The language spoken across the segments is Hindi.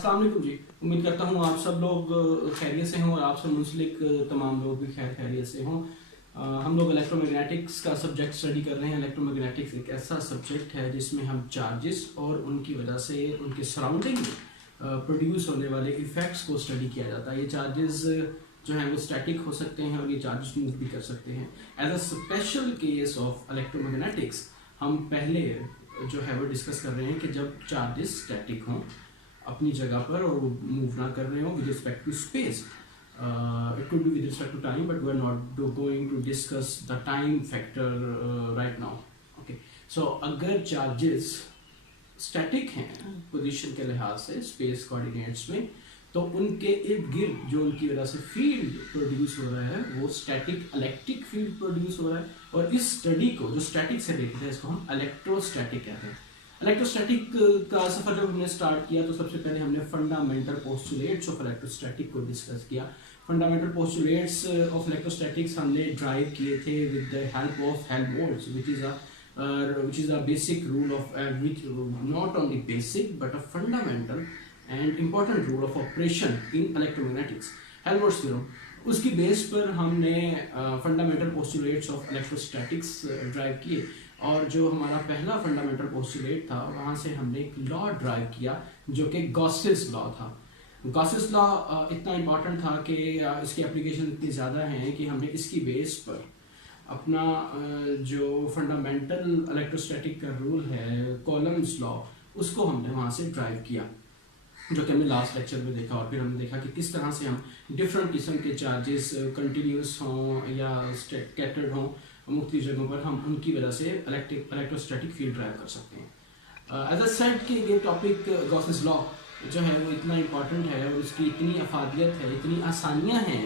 अस्सलाम वालेकुम जी। उम्मीद करता हूँ आप सब लोग खैरियत से हों और आपसे मुंसलिक तमाम लोग भी खैरियत से हों। हम लोग इलेक्ट्रोमैग्नेटिक्स का सब्जेक्ट स्टडी कर रहे हैं। इलेक्ट्रोमैग्नेटिक्स एक ऐसा सब्जेक्ट है जिसमें हम चार्जेस और उनकी वजह से उनके सराउंडिंग में प्रोड्यूस होने वाले इफ़ेक्ट्स को स्टडी किया जाता है। ये चार्जेस जो हैं वो स्टैटिक हो सकते हैं और ये चार्जेस मूव भी कर सकते हैं। As a special case of electromagnetics हम पहले जो है वो डिस्कस कर रहे हैं कि जब चार्जेस स्टैटिक हों अपनी जगह पर और मूव ना कर रहे हो with respect to space. It could be with respect to time but we are not going to discuss the time factor right now. Okay, so अगर चार्जेस स्टैटिक हैं पोजीशन के लिहाज से स्पेस कोऑर्डिनेट्स में, तो उनके इर्द गिर्द जो उनकी वजह से फील्ड प्रोड्यूस हो रहा है वो स्टैटिक इलेक्ट्रिक फील्ड प्रोड्यूस हो रहा है। और इस स्टडी को जो स्टैटिक से रिलेटेड है इसको हम इलेक्ट्रोस्टैटिक कहते हैं। इलेक्ट्रोस्टैटिक का सफर जब हमने स्टार्ट किया तो सबसे पहले हमने फंडामेंटल पोस्टुलेट्स ऑफ इलेक्ट्रोस्टैटिक को डिस्कस किया। फंडामेंटल पोस्टुलेट्स ऑफ इलेक्ट्रोस्टैटिक्स हमने ड्राइव किए थे with the help of Helmholtz which is a basic rule of which not only basic but a fundamental and important rule of operation in electromagnetics, Helmholtz theorem. उसकी बेस पर हमने fundamental postulates of electrostatics drive किए और जो हमारा पहला फंडामेंटल पोस्टुलेट था वहाँ से हमने एक लॉ ड्राइव किया जो कि गॉसेस लॉ था। गॉसेस लॉ इतना इम्पॉर्टेंट था कि इसकी एप्लीकेशन इतनी ज़्यादा हैं कि हमने इसकी बेस पर अपना जो फंडामेंटल इलेक्ट्रोस्टैटिक का रूल है कॉलम्स लॉ, उसको हमने वहाँ से ड्राइव किया जो कि हमने लास्ट लेक्चर में देखा। और फिर हमने देखा कि किस तरह से हम डिफरेंट किस्म के चार्जेस कंटिन्यूस हों या स्कैटर्ड हों मुख्तलिफ जगहों पर हम उनकी वजह से इलेक्ट्रोस्टैटिक फील्ड ड्राइव कर सकते हैं। एज अ सेट कि ये टॉपिक गॉसेस लॉ जो है वो इतना इम्पॉर्टेंट है और उसकी इतनी अफादियत है, इतनी आसानियाँ हैं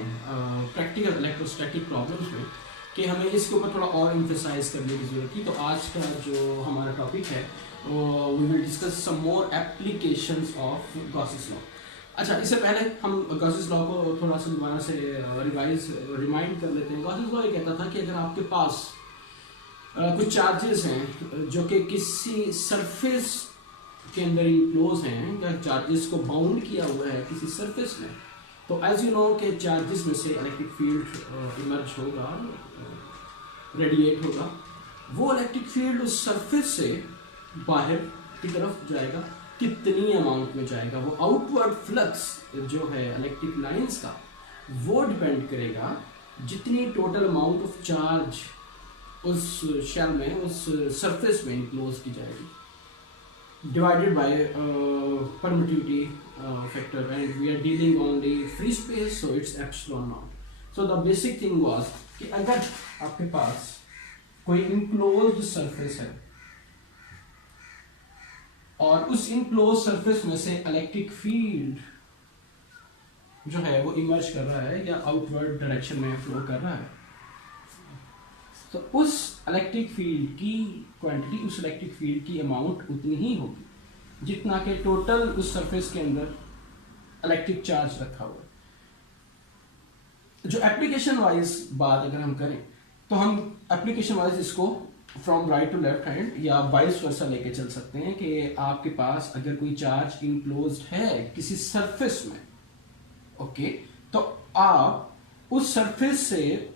प्रैक्टिकल इलेक्ट्रोस्टैटिक प्रॉब्लम्स में कि हमें इसके ऊपर थोड़ा और एम्फेसाइज करने की ज़रूरत थी। तो आज का जो हमारा टॉपिक है we will discuss some more applications of Gauss's law. अच्छा, इससे पहले हम गॉसेस लॉ को थोड़ा सा दोबारा से रिमाइंड कर लेते हैं। गॉसेस लॉ ये कहता था कि अगर आपके पास कुछ चार्जेस हैं जो कि किसी सरफेस के अंदर इनक्लोज हैं या चार्जेस को बाउंड किया हुआ है किसी सरफेस में, तो एज यू नो कि चार्जेस में से इलेक्ट्रिक फील्ड इमर्ज होगा, रेडिएट होगा। वो इलेक्ट्रिक फील्ड उस सरफेस से बाहर की तरफ जाएगा, कितनी अमाउंट में जाएगा। वो आउटवर्ड फ्लक्स जो है इलेक्ट्रिक लाइंस का वो डिपेंड करेगा जितनी टोटल अमाउंट ऑफ चार्ज उस शेल में उस सरफेस में इनक्लोज की जाएगी, divided by permittivity factor, and we are dealing on the free space, so it's epsilon naught. So the basic thing was कि अगर आपके पास कोई इनक्लोज्ड सरफेस है और उस इनक्लोज सरफेस में से इलेक्ट्रिक फील्ड जो है वो इमर्ज कर रहा है या आउटवर्ड डायरेक्शन में फ्लो कर रहा है, तो उस इलेक्ट्रिक फील्ड की क्वांटिटी, उस इलेक्ट्रिक फील्ड की अमाउंट उतनी ही होगी जितना कि टोटल उस सरफेस के अंदर इलेक्ट्रिक चार्ज रखा हुआ है। जो एप्लीकेशन वाइज बात अगर हम करें तो हम एप्लीकेशन वाइज इसको from right to left hand या वाइस वर्सा लेके चल सकते हैं कि आपके पास अगर कोई चार्ज इनक्लोज्ड है किसी सरफेस में, ओके, तो आप उस सरफेस से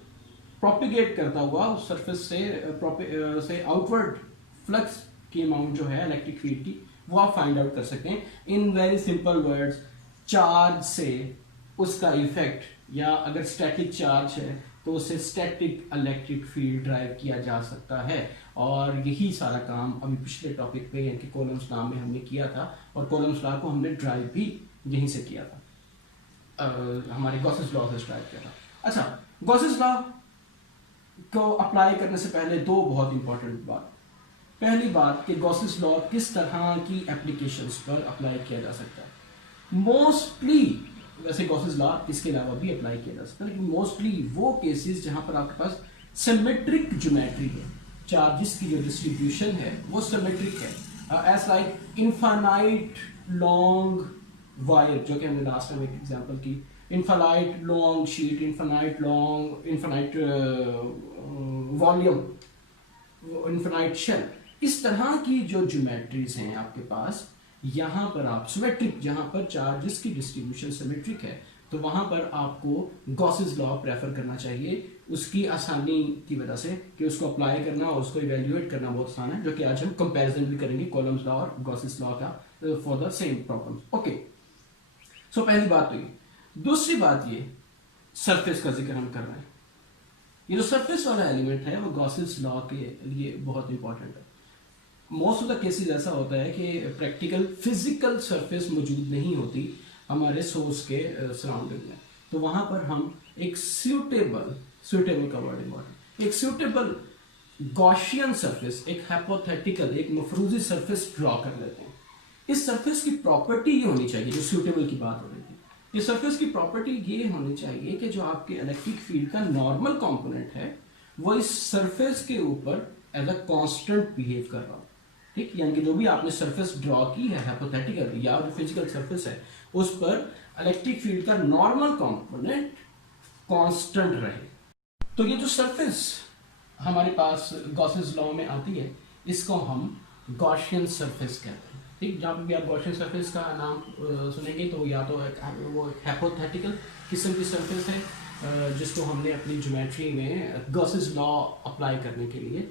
प्रोपिगेट करता हुआ उस सरफेस से आउटवर्ड फ्लक्स की अमाउंट जो है इलेक्ट्रिक फील्ड की वो आप फाइंड आउट कर सकते हैं। In very simple words, charge से उसका इफेक्ट, या अगर स्टैटिक चार्ज है तो उससे स्टैटिक इलेक्ट्रिक फील्ड ड्राइव किया जा सकता है। और यही सारा काम अभी पिछले टॉपिक पे यानी कि कॉलम्स लॉ में हमने किया था और कॉलम्स लॉ को हमने ड्राइव भी यहीं से किया था, हमारे गॉसेस लॉ से ड्राइव किया था। अच्छा, गॉसेस लॉ को अप्लाई करने से पहले दो बहुत इंपॉर्टेंट बात। पहली बात कि गॉसेस लॉ किस तरह की एप्लीकेशंस पर अप्लाई किया जा सकता है। मोस्टली, वैसे गॉसेस लॉ इसके अलावा भी अप्लाई किया जा सकता है, लेकिन मोस्टली वो केसेस जहां पर आपके पास सिमेट्रिक ज्योमेट्री है, चार्जेस की जो डिस्ट्रीब्यूशन है वो सिमेट्रिक है, as like infinite long wire जो कि हमने लास्ट टाइम एक एग्जांपल की, infinite long sheet, infinite volume, infinite shell. इस तरह की जो ज्योमेट्रीज हैं आपके पास, यहाँ पर आप सिमेट्रिक, जहाँ पर चार्जेस की डिस्ट्रीब्यूशन सिमेट्रिक है, तो वहां पर आपको गॉसेस लॉ प्रेफर करना चाहिए, उसकी आसानी की वजह से कि उसको अप्लाई करना और उसको इवेल्युएट करना बहुत आसान है, जो कि आज हम कंपैरिजन भी करेंगे कॉलम्स लॉ और गॉसेस लॉ का for the same problem. Okay, so पहली बात तो ये। दूसरी बात ये, सरफेस का जिक्र हम कर रहे हैं। ये जो सरफेस वाला एलिमेंट है वो गॉसेस लॉ के लिए बहुत इंपॉर्टेंट है। मोस्ट ऑफ द केसेस ऐसा होता है कि प्रैक्टिकल फिजिकल सरफेस मौजूद नहीं होती हमारे सोर्स के सराउंडिंग में, तो वहां पर हम एक सुटेबल का वर्ड इम्पॉर्टेंट, एक सुटेबल गॉसियन सरफेस, एक हाइपोथेटिकल, एक मफरूजी सरफेस ड्रॉ कर लेते हैं। इस सरफेस की प्रॉपर्टी ये होनी चाहिए, जो सुटेबल की बात हो रही थी, इस सरफेस की प्रॉपर्टी ये होनी चाहिए कि जो आपके इलेक्ट्रिक फील्ड का नॉर्मल कंपोनेंट है वो इस सरफेस के ऊपर एज अ कांस्टेंट बिहेव कर रहा हो। ठीक, यानी कि जो भी आपने सरफेस ड्रॉ की है हाइपोथेटिकल या जो फिजिकल सरफेस है उस पर इलेक्ट्रिक फील्ड का नॉर्मल कंपोनेंट कांस्टेंट रहे। तो ये जो सरफेस हमारे पास गॉसेस लॉ में आती है, इसको हम गॉसियन सरफेस कहते हैं। ठीक, जहाँ पे भी आप गॉसियन सरफेस का नाम सुनेंगे तो या तो वो एक हाइपोथेटिकल किस्म की सरफेस है जिसको हमने अपनी ज्योमेट्री में गॉसेस लॉ अप्लाई करने के लिए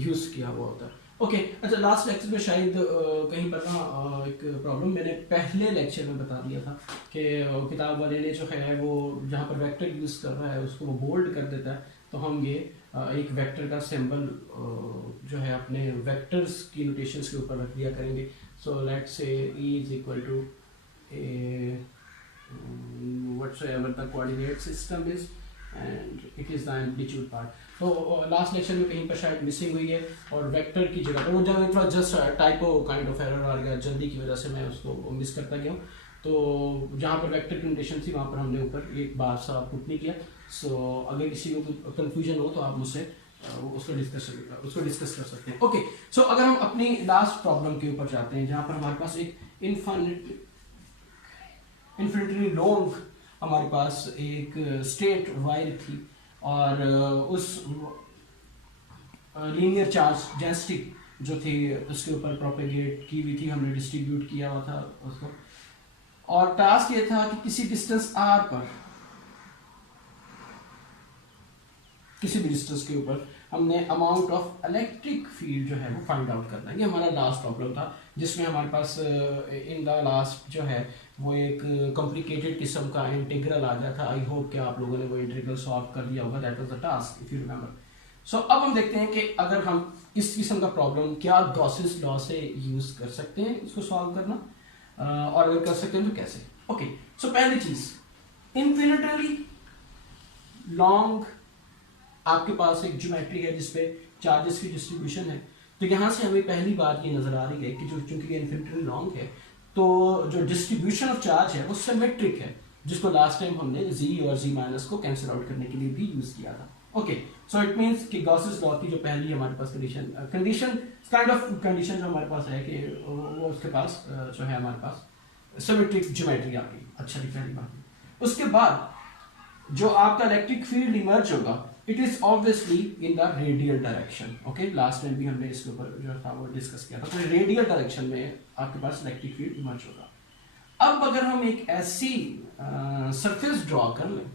यूज किया हुआ होता है। ओके, अच्छा, लास्ट लेक्चर में शायद कहीं पर ना एक प्रॉब्लम मैंने पहले लेक्चर में बता दिया था कि किताब वाले ने जो है वो जहाँ पर वेक्टर यूज कर रहा है उसको वो बोल्ड कर देता है, तो हम ये एक वेक्टर का सिंबल जो है अपने वेक्टर्स की नोटेशंस के ऊपर रख दिया करेंगे। So let's say E is equal to whatsoever the coordinate system is and it is the amplitude part। तो लास्ट लेक्चर में कहीं पर शायद मिसिंग हुई है और वेक्टर की जगह पर वो जब थोड़ा just typo kind of error आ गया, जल्दी की वजह से मैं उसको मिस करता गया हूँ। तो जहाँ पर वेक्टर की नोटेशन थी वहाँ पर हमने ऊपर एक बार सा पुट नहीं किया। सो अगर किसी को कंफ्यूजन हो तो आप मुझसे उसको डिस्कस कर सकते हैं। ओके, सो अगर हम अपनी लास्ट प्रॉब्लम के ऊपर जाते हैं जहाँ पर हमारे पास एक इन्फिनिटली लॉन्ग हमारे पास एक स्टेट वायर थी और उस लीनियर चार्ज डेंसिटी जो थी उसके ऊपर प्रोपेगेट की हुई थी, हमने डिस्ट्रीब्यूट किया हुआ था उसको, और टास्क ये था कि किसी डिस्टेंस r पर, किसी भी डिस्टेंस के ऊपर हमने अमाउंट ऑफ इलेक्ट्रिक फील्ड जो है वो फाइंड आउट करना है। ये हमारा लास्ट प्रॉब्लम था जिसमें हमारे पास इन द लास्ट जो है वो एक कॉम्प्लिकेटेड किस्म का इंटीग्रल आ गया था। आई होप कि आप लोगों ने वो इंटीग्रल सॉल्व कर लिया होगा, that was the task if you remember. So अब हम देखते हैं कि अगर हम इस किस्म का प्रॉब्लम क्या गॉसेस लॉ से यूज कर सकते हैं इसको सॉल्व करना, और अगर कर सकते हैं तो कैसे। ओके, सो पहली चीज, इन्फिनिटली लॉन्ग आपके पास एक ज्योमेट्री है जिसपे चार्जेस की डिस्ट्रीब्यूशन है, तो यहां से हमें पहली बात ये नजर आ रही है कि जो चूंकि इन्फिनिटली लॉन्ग है तो जो डिस्ट्रीब्यूशन ऑफ चार्ज है वो सिमेट्रिक है, जिसको लास्ट टाइम हमने z और z माइनस को कैंसिल आउट करने के लिए भी यूज किया था। ओके, सो इट मींस कि गॉसेस लॉ की जो पहली हमारे पास कंडीशन काइंड ऑफ कंडीशन जो हमारे पास है कि वो उसके पास जो है हमारे पास सिमेट्रिक ज्योमेट्री आ गई। अच्छा, पहली बात। उसके बाद जो आपका इलेक्ट्रिक फील्ड इमर्ज होगा it is obviously in the radial direction. Okay, last time भी हमने इसके ऊपर जो था वो डिस्कस किया था, तो रेडियल डायरेक्शन में आपके पास इलेक्ट्रिक फील्ड इमर्ज होगा। अब अगर हम एक ऐसी सरफेस ड्रॉ कर लें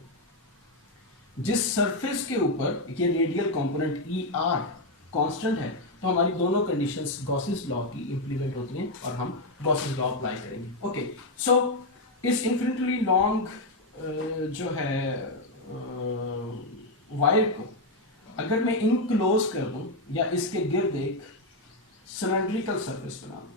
जिस सरफेस के ऊपर ये radial component E R constant है, तो हमारी दोनों कंडीशंस गॉसेस लॉ की इंप्लीमेंट होती हैं और हम गॉसेस लॉ अप्लाई करेंगे। ओके, सो इस इन्फिनिटली लॉन्ग जो है वायर को अगर मैं इनक्लोज कर दूं या इसके गिर्द एक सिलेंड्रिकल सरफेस बना दूं,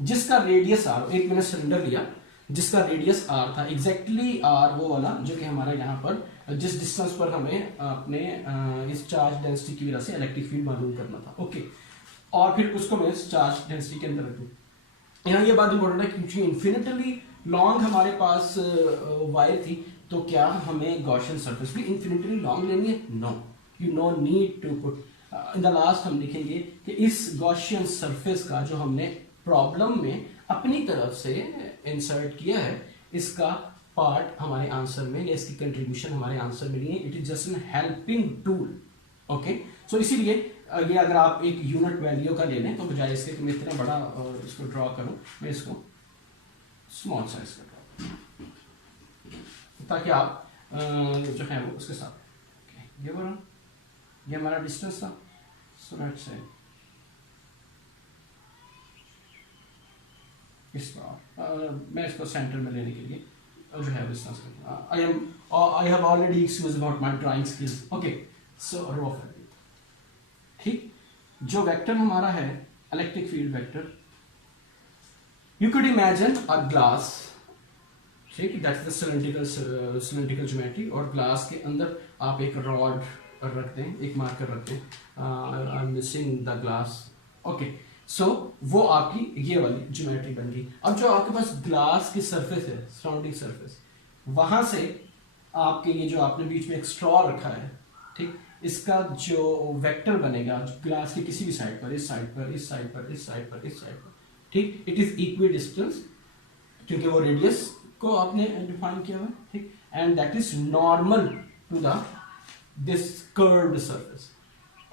जिसका रेडियस आर, एक मैंने सिलेंडर लिया जिसका रेडियस आर था, एग्जैक्टली आर वो वाला जो कि हमारा यहाँ पर जिस डिस्टेंस पर हमें अपने इस चार्ज डेंसिटी की वजह से इलेक्ट्रिक फील्ड मालूम करना था। ओके, और फिर उसको मैं इस चार्ज डेंसिटी के अंदर रख दूं। यहाँ ये बात इंपॉर्टेंट है क्योंकि इन्फिनिटली लॉन्ग हमारे पास वायर थी, तो क्या हमें गॉसियन सरफेस भी इन्फिनिटली लॉन्ग लेनी है? No, you no need to put in the last. हम लिखेंगे कि इस गॉसियन सरफेस का जो हमने प्रॉब्लम में अपनी तरफ से इंसर्ट किया है, इसका पार्ट हमारे आंसर में या इसकी कंट्रीब्यूशन हमारे आंसर में नहीं है, it is just an helping tool. Okay, so इसीलिए ये अगर आप एक यूनिट वैल्यू का ले लें तो बजाय इसके कि मैं इतना बड़ा इसको ड्रॉ करूं, मैं इसको स्मॉल साइज का ड्रॉ करूं ताकि आप जो है वो उसके साथ ये बोला, ये हमारा डिस्टेंस था। सो लेट्स से मैं इसको सेंटर में लेने के लिए जो है distance I have already excuse about my drawing skills. Okay, so rho ठीक, जो वेक्टर हमारा है electric field vector, you could imagine a glass, ठीक, दैट्स द सिलेंड्रिकल ज्योमेट्री, और ग्लास के अंदर आप एक रॉड रखते हैं, एक मार्कर रखते हैं, I am missing the glass. Okay, so वो आपकी ये वाली ज्योमेट्री बन गई। अब जो आपके पास ग्लास की सरफेस है, सराउंडिंग सरफेस, वहां से आपके ये जो आपने बीच में एक स्ट्रॉ रखा है, ठीक, इसका जो वेक्टर बनेगा ग्लास की किसी भी साइड पर, इस साइड पर, इस साइड पर, इस साइड पर, इस साइड पर, ठीक, इट इज इक्वी डिस्टेंस क्योंकि वो रेडियस को आपने डिफाइन किया हुआ है, ठीक, and that is normal to the this curved surface.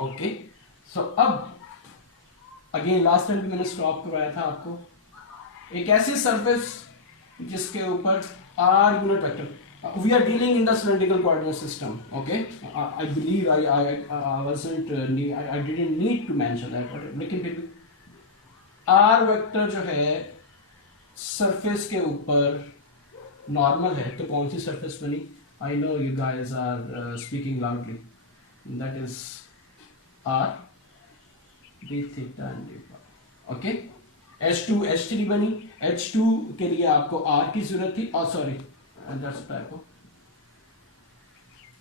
Okay, so अब अगेन लास्ट टाइम भी मैंने स्टॉप करवाया था आपको, एक ऐसी सरफेस जिसके ऊपर r unit vector, we are dealing in the cylindrical coordinate system. Okay, I believe I wasn't I didn't need to mention that, but लेकिन फिर भी r वेक्टर जो है सरफेस के ऊपर नॉर्मल है, तो कौन सी सरफेस बनी? I know you guys are speaking loudly, that is r d theta and d phi. Okay, H2 H3 बनी, H2 के लिए आपको r की जरूरत थी, और सॉरी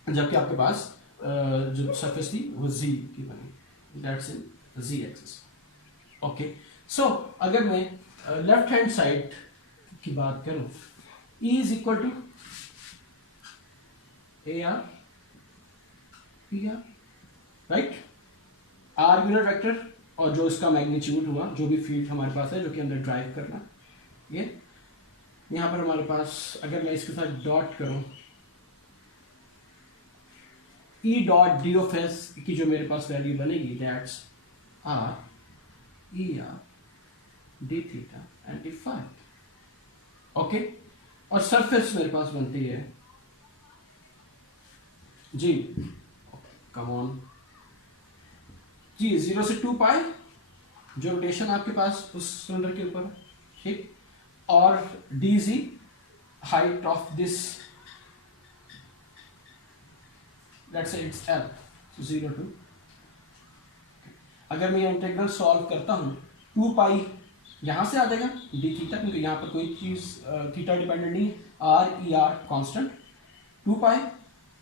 जबकि आपके पास जो सरफेस थी वो z की बनी, that's in z axis. Okay, so अगर मैं लेफ्ट हैंड साइड की बात करूं, E is equal to AR PR, right, R unit vector और जो इसका मैग्नीट्यूड हुआ, जो भी फील्ड हमारे पास है जो कि अंदर ड्राइव करना, ये यहां पर हमारे पास अगर मैं इसके साथ डॉट करूं, E dot D of S की जो मेरे पास वैल्यू बनेगी, that's R E R d theta and d phi। Okay, और सरफेस मेरे पास बनती है जी, कम ऑन जी, 0 से 2 पाई जो रोटेशन आपके पास उस सिलेंडर के ऊपर, ठीक, और dz height of this, let's say it's l, 0 to, अगर मैं इंटीग्रल सॉल्व करता हूं 2 पाई यहां से आ जाएगा d थीटा, क्योंकि यहां पर कोई चीज थीटा डिपेंडेंट नहीं, r e r कांस्टेंट, 2 पाई,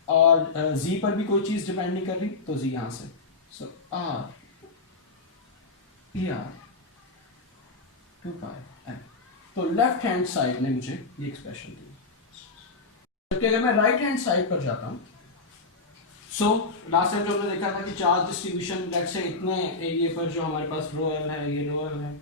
और z पर भी कोई चीज डिपेंड नहीं कर रही, तो z यहां से, सो r e r 2 पाई l। तो लेफ्ट हैंड साइड ने मुझे ये एक्सप्रेशन दी, जबकि अगर मैं राइट हैंड साइड पर जाता हूं, सो लास्ट टाइम जो हमने देखा था कि चार्ज डिस्ट्रीब्यूशन लेट्स से इतने एरिया पर जो हमारे पास रो एल है, ये रो एल है,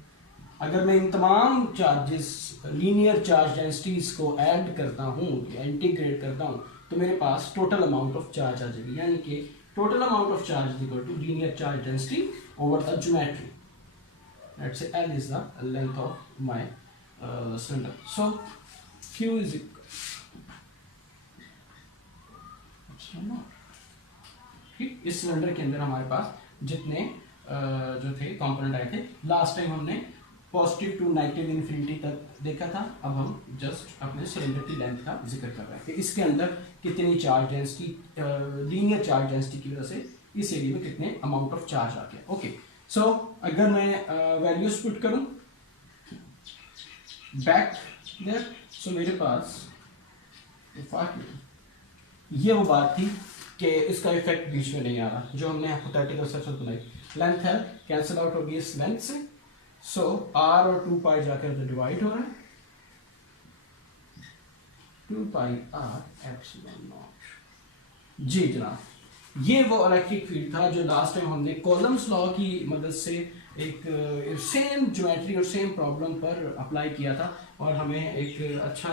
अगर मैं इन तमाम चार्जेस लीनियर चार्ज डेंसिटीज को ऐड करता हूँ, इंटीग्रेट करता हूँ, तो मेरे पास टोटल अमाउंट ऑफ चार्ज आ जाएगी, यानी कि total amount of charge is equal to linear charge density over the geometry, let's say L is the length of my cylinder, so Q is equal, ठीक, इस सिलेंडर के अंदर हमारे पास जितने जो थे कंपोनेंट आए थे, लास्ट टाइम हमने पॉजिटिव टू नेगेटिव इन्फिनिटी तक देखा था, अब हम जस्ट अपने सिलेंडर की लेंथ का जिक्र कर रहे हैं कि इसके अंदर कितनी charge density, linear charge density की वजह से इस एरिया में कितने अमाउंट ऑफ चार्ज आ गया। ओके, सो अगर मैं वैल्यूज पुट करूं बैक देयर, सो मेरे पास ये वो बात थी कि इसका इफेक्ट बीच में नहीं आ रहा, जो हमने हाइपोथेटिकल सरफेस बनाई, लेंथ है कैंसिल आउट होगी इस लेंथ से, सो r और 2 पाई जाकर तो डिवाइड हो रहा है, 2 पाई r एप्सिलॉन नॉट। जी जनाब, ये वो इलेक्ट्रिक फील्ड था जो लास्ट टाइम हमने कॉलम्स लॉ की मदद से एक सेम ज्योमेट्री और सेम प्रॉब्लम पर अप्लाई किया था और हमें एक अच्छा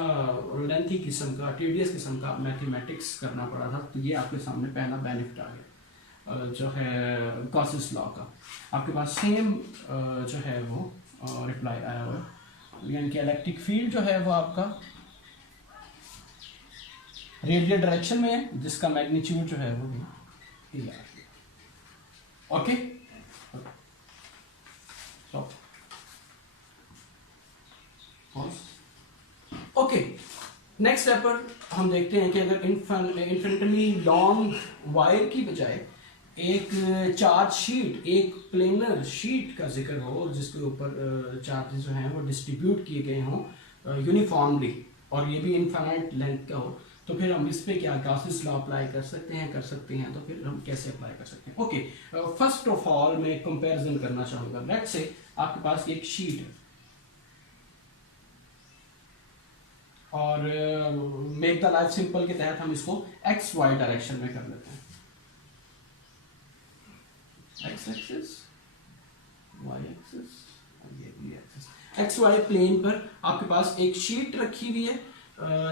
लेंथी किस्म का टीडियस किस्म का मैथमेटिक्स करना पड़ा था। तो ये आपके सामने पहला बेनिफिट आ गया जो है गॉसेस लॉ का। आपके पास सेम जो है वो रिप्लाई आया हुआ है, यानी कि इलेक्ट्रिक फील्ड जो है वो आपका रेडियल डायरेक्शन में है जिसका मैग्नीट्यूड जो है वो है ओके। ओके, नेक्स्ट स्टेप पर हम देखते हैं कि अगर इन्फिनिटली लॉन्ग वायर की बजाय एक चार्ज शीट, एक प्लेनर शीट का जिक्र हो जिसके ऊपर चार्जेस जो हैं वो डिस्ट्रीब्यूट किए गए हों यूनिफॉर्मली और ये भी इनफाइनाइट लेंथ का हो, तो फिर हम इस पे क्या गॉसेस लॉ अप्लाई कर सकते हैं। तो फिर हम कैसे अप्लाई कर सकते हैं? ओके, फर्स्ट ऑफ ऑल मैं एक कंपैरिजन करना चाहूंगा। लेट्स से आपके पास एक शीट है और मेक द लाइफ सिंपल के तहत हम इसको एक्स वाई डायरेक्शन में कर लेते हैं। एक्स एक्सिस, वाई एक्सिस, ये भी एक्सिस। एक्स वाई प्लेन पर आपके पास एक शीट रखी हुई है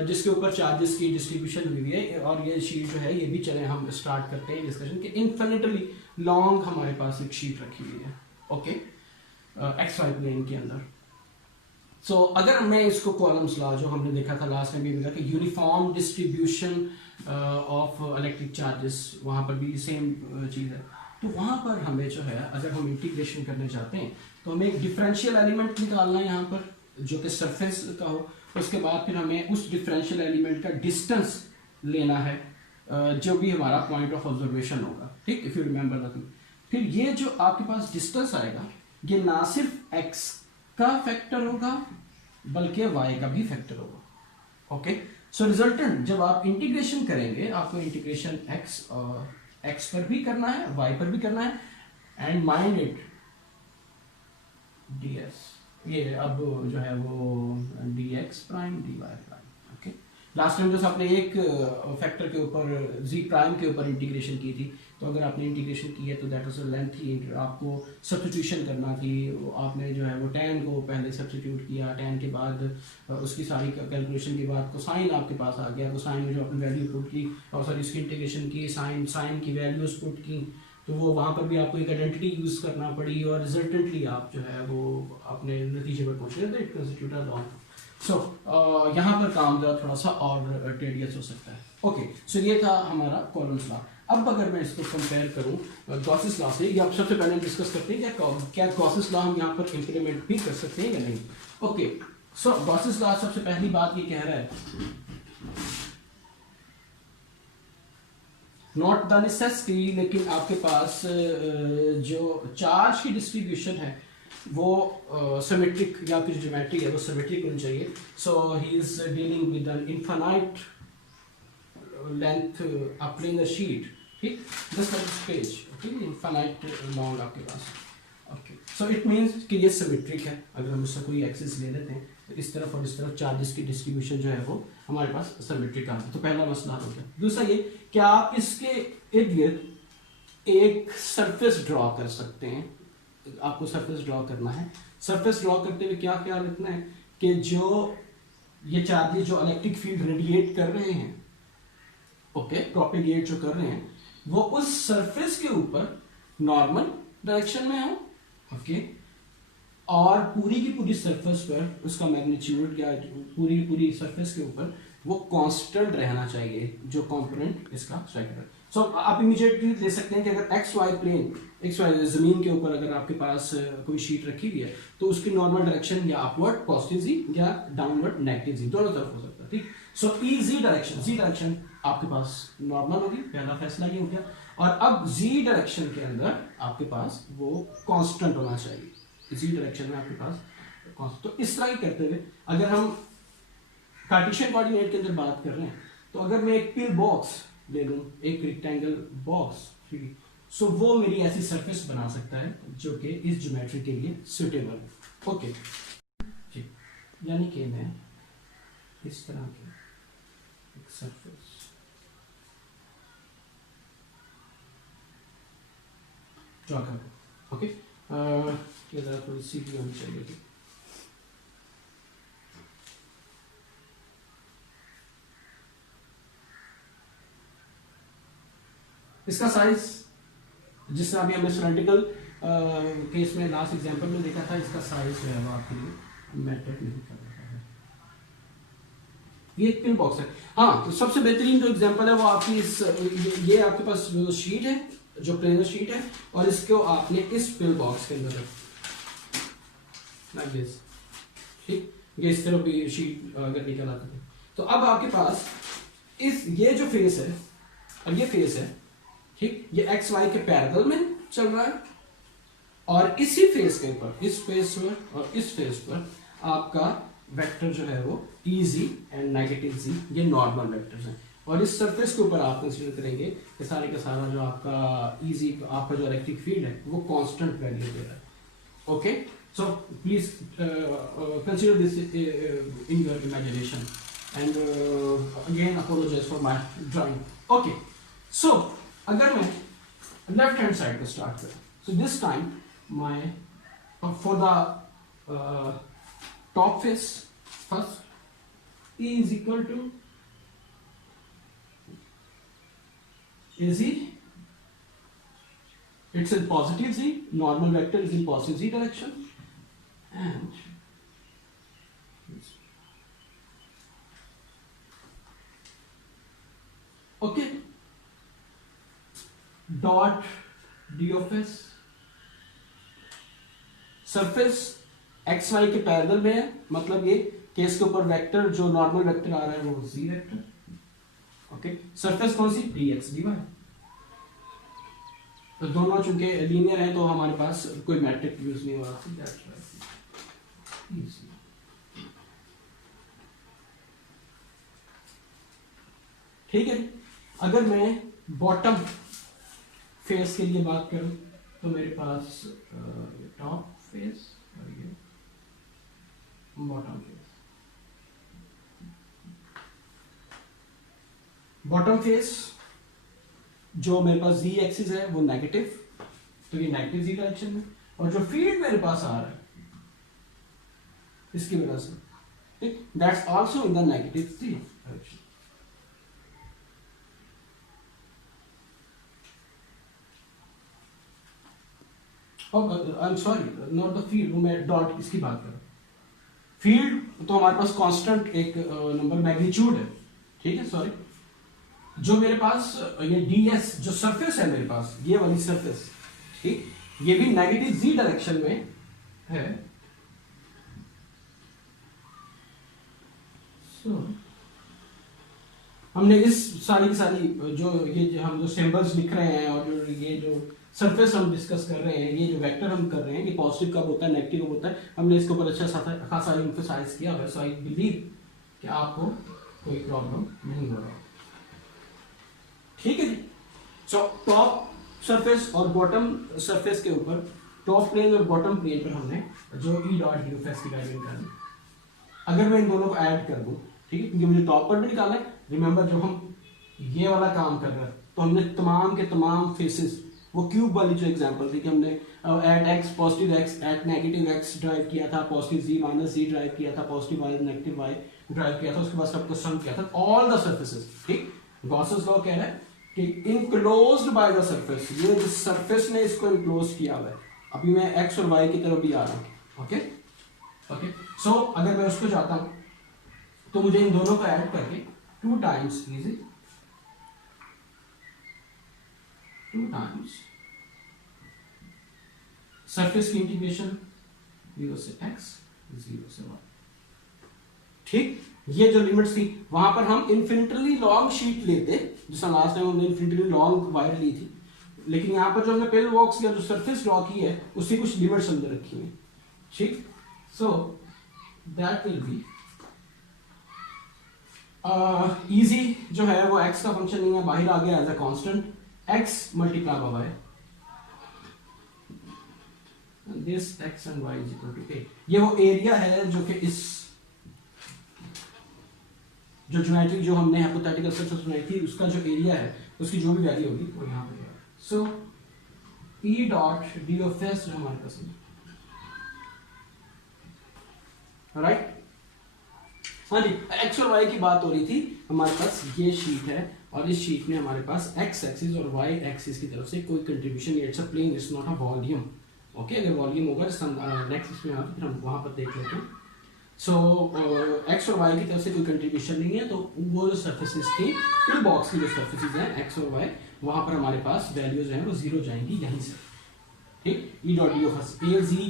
जिसके ऊपर चार्जेस की डिस्ट्रीब्यूशन हुई है और ये शीट जो है ये भी चले हम स्टार्ट करते हैं डिस्कशन कि इन्फिनिटली लॉन्ग हमारे पास एक शीट रखी हुई है ओके एक्स वाई प्लेन के अंदर। सो अगर मैं इसको कॉलम्स लॉ जो हमने देखा था लास्ट टाइम भी देखा कि uniform distribution of electric charges, वहां पर भी सेम चीज है। तो वहां पर हमें जो है अगर हम इंटीग्रेशन करने चाहते हैं तो हमें एक डिफरेंशियल एलिमेंट निकालना है यहाँ पर जो कि सरफेस का हो। उसके बाद फिर हमें उस डिफरेंशियल एलिमेंट का डिस्टेंस लेना है जो भी हमारा पॉइंट ऑफ ऑब्जर्वेशन होगा, ठीक, इफ यू रिमेंबर दैट। फिर ये जो आपके पास डिस्टेंस आएगा ये ना सिर्फ x का फैक्टर होगा बल्कि y का भी फैक्टर होगा ओके। सो रिजल्टेंट जब आप इंटीग्रेशन करेंगे आपको इंटीग्रेशन x पर भी करना है y पर भी करना है एंड माइंड इट ds, ये अब जो है वो dx prime dy prime okay. Last time जैसे आपने एक फैक्टर के ऊपर z प्राइम के ऊपर इंटीग्रेशन की थी, तो अगर आपने इंटीग्रेशन की है तो दैट वाज अ लेंथी, आपको सब्स्टिट्यूशन करना थी। आपने जो है वो tan को पहले सब्स्टिट्यूट किया, tan के बाद उसकी सारी कैलकुलेशन के बाद कोसाइन आपके पास आ गया, कोसाइन में जो आपने वैल्यू पुट की और सॉरी इसकी इंटीग्रेशन की, साइन की वैल्यूज पुट की, तो वो वहाँ पर भी आपको एक आइडेंटिटी यूज करना पड़ी और रिजल्टेंटली आप जो है वो अपने नतीजे पर पहुंचे थे। It constitute a law. So यहाँ पर काम जो थोड़ा सा और टेडियस हो सकता है ओके। सो ये था हमारा कॉलम्स लॉ। अब अगर मैं इसको कंपेयर करूं गॉसेस लॉ से, या सबसे पहले हम डिस्कस करते हैं क्या गॉसेस लॉ हम यहाँ पर इंप्लीमेंट भी कर सकते हैं या नहीं। ओके, सो गॉसेस लॉ सबसे पहली बात ये कह रहा है नॉट द नेसेसिटी, लेकिन आपके पास जो चार्ज की डिस्ट्रीब्यूशन है वो सिमेट्रिक या फिर ज्योमेट्री है वो सिमेट्रिक होनी चाहिए। So he is dealing with an infinite length a planar sheet, ठीक, this page okay, infinite long आपके पास ओके। सो इट मींस कि ये सिमेट्रिक है। अगर हम इसका कोई एक्सिस ले लेते हैं तो इस तरफ और इस तरफ चार्जेस की डिस्ट्रीब्यूशन जो है वो हमारे पास सिमेट्रिक आता है। तो पहला मसला हो गया। दूसरा ये कि आप इसके इर्द गिर्द एक सरफेस ड्रॉ कर सकते हैं। आपको सरफेस ड्रॉ करना है। सरफेस ड्रॉ करते हुए क्या ख्याल रखना है कि जो ये चार्जेस जो इलेक्ट्रिक फील्ड रेडिएट कर रहे हैं ओके, प्रोपेगेट जो कर रहे हैं वो उस सरफेस के ऊपर नॉर्मल डायरेक्शन में हो ओके, और पूरी की पूरी सरफेस पर उसका मैग्नीट्यूड या पूरी सरफेस के ऊपर वो कांस्टेंट रहना चाहिए जो कंपोनेंट इसका स्ट्राइक। सो आप इमीडिएटली ले सकते हैं कि अगर x y plane, x y जमीन के ऊपर अगर आपके पास कोई शीट रखी हुई है तो उसकी नॉर्मल डायरेक्शन या अपवर्ड पॉजिटिव जी या डाउनवर्ड नेगेटिव जी, दोनों तरफ हो सकता है, ठीक। सो ई जी डायरेक्शन आपके पास नॉर्मल होगी, पहला फैसला ये हो गया। और अब जी डायरेक्शन के अंदर आपके पास वो कांस्टेंट होना चाहिए, इसी डायरेक्शन में आपके पास। तो इस तरह ही करते हुए अगर हम कार्टेशियन कोऑर्डिनेट के अंदर बात कर रहे हैं तो अगर मैं एक पिल बॉक्स ले लूं, एक रेक्टेंगल बॉक्स, सो वो मेरी ऐसी सरफेस बना सकता है जो कि इस ज्योमेट्री के लिए सुटेबल है ओके। यानी कि मैं इस तरह की एक सरफेस ड्रॉ कर ओके। ये ज़रा थोड़ी सीधी होनी चाहिए थी। इसका साइज जिस तरह अभी हमने सिलेंड्रिकल केस में लास्ट एग्जांपल में देखा था, इसका साइज जो है वो आपके लिए मैटर नहीं कर रहा है। ये एक पिन बॉक्स है। हाँ, तो सबसे बेहतरीन जो एग्जांपल है वो आपकी इस ये आपके पास जो शीट है, जो प्लेनर शीट है, और इसको आपने इस पिन बॉक्स के अंदर लाइक दिस, ठीक, ये इस तरह भी शीट अगर निकल आती है। तो अब आपके पास ये जो फेस है और ये फेस है, ठीक, ये एक्स वाई के पैरेलल में चल रहा है, और इसी फेस के ऊपर, इस फेस पर और इस फेस पर आपका वेक्टर जो है वो EZ एंड नेगेटिव Z, ये नॉर्मल वेक्टर्स हैं। और इस सरफेस के ऊपर आप कंसीडर करेंगे कि सारे का सारा जो आपका EZ, आपका जो इलेक्ट्रिक फील्ड है वो कांस्टेंट वैल्यू दे रहा है। Okay, so please consider this in your imagination and again apologize for my drawing. Okay, so अगर मैं लेफ्ट हैंड साइड को स्टार्ट करूं, so this time my for the top face first E is equal to AZ, it's in positive Z, normal vector is in positive Z direction, and okay, dot D of S, surface x y के पैरेलल में है, मतलब ये केस के ऊपर वेक्टर जो नॉर्मल वेक्टर आ रहा है वो Z वेक्टर। ओके, सरफेस कौन सी, dx dy। तो दोनों चूंकि लीनियर है तो हमारे पास कोई मैट्रिक यूज नहीं हो रहा। ठीक है, अगर मैं बॉटम फेस के लिए बात करूं तो मेरे पास टॉप फेस और ये बॉटम फेस। बॉटम फेस जो मेरे पास Z एक्सिस है वो नेगेटिव, तो ये नेगेटिव Z डायरेक्शन में, और जो फील्ड मेरे पास आ रहा है इसकी वजह से, ठीक, that's also in the negative Z direction. I am sorry, not the field, वो मैं डॉट इसकी बात कर रहा हूं। फील्ड तो हमारे पास कांस्टेंट एक नंबर मैग्नीट्यूड है, ठीक है, सॉरी, जो मेरे पास ये ds जो सरफेस है मेरे पास, ये वाली सरफेस, ठीक, ये भी नेगेटिव Z डायरेक्शन में है। हमने इस सारी की सारी जो हम जो सिंबल्स लिख रहे हैं और जो ये जो सरफेस हम डिस्कस कर रहे हैं, ये जो वेक्टर हम कर रहे हैं कि पॉजिटिव कब होता है, नेगेटिव कब होता है, हमने इसके ऊपर अच्छा खासा एम्फसाइज किया है। सो आई बिलीव कि आपको कोई प्रॉब्लम नहीं हो रहा। ठीक है जी। सो टॉप सरफेस और बॉटम सरफेस के ऊपर, टॉप प्लेन और बॉटम प्लेन पर हमने जो ई डॉट डी फेस की वैल्यू निकाली, अगर मैं इन दोनों को ऐड कर दूं, ठीक है, क्योंकि मुझे टॉप पर भी निकालना है। रिमेंबर जब हम ये वाला काम कर रहे हैं तो हमने तमाम के तमाम फेसेस, वो क्यूब वाली जो एग्जांपल थी कि हमने at x positive x at negative x drive किया था, positive z minus z drive किया था, positive y negative y drive किया था, उसके बाद सबको सम किया था ऑल द सरफेसेस। ठीक, गॉसेस लॉ कह रहा है कि इनक्लोज्ड बाय द सरफेस, ये जो सरफेस ने इसको इनक्लोज किया हुआ है। अभी मैं एक्स और वाई की तरफ भी आ रहा हूँ। ओके ओके, सो अगर मैं उसको चाहता हूँ तो मुझे इन दोनों को ऐड करके 2 टाइम्स इजी 2 टाइम्स सरफेस की इंटीग्रेशन 0 से x 0 से y। ठीक, ये जो लिमिट्स थी वहां पर हम इन्फिनिटली लॉन्ग शीट लेते, जैसा लास्ट टाइम हमने इन्फिनिटली लॉन्ग वायर ली थी, लेकिन यहाँ पर जो हमने पिल बॉक्स या जो सरफेस ड्रॉ की है उसकी कुछ लिमिट्स अंदर रखी है। ठीक, so that will be easy जो है वो x का फंक्शन नहीं है, बाहर आ गया as a constant, x multiply by y, this x and y is equal to a। ये वो एरिया है जो कि इस जो ज्योमेट्रिक जो हमने हाइपोथेटिकल सरफेस बनाई थी उसका जो एरिया है उसकी जो भी वैल्यू होगी वो यहाँ पे है। So E dot D of S जो हमारे पास है, राइट। हाँ जी, एक्स और वाई की बात हो रही थी। हमारे पास ये शीट है और इस शीट में हमारे पास एक्स एक्सिस और वाई एक्सिस की तरफ से कोई कंट्रीब्यूशन नहीं, it's a plane, it's not a volume. Okay, अगर वॉल्यूम होगा नेक्स्ट इसमें फिर हम वहां पर देख लेते हैं। सो एक्स और वाई की तरफ से कोई कंट्रीब्यूशन नहीं है, तो वो जो सर्फेसिस थी टू बॉक्स की जो सर्फेसिस हैं एक्स और वाई, वहां पर हमारे पास वैल्यूज हैं वो जीरो जाएंगी यहीं से, ठीक। E dot D of A G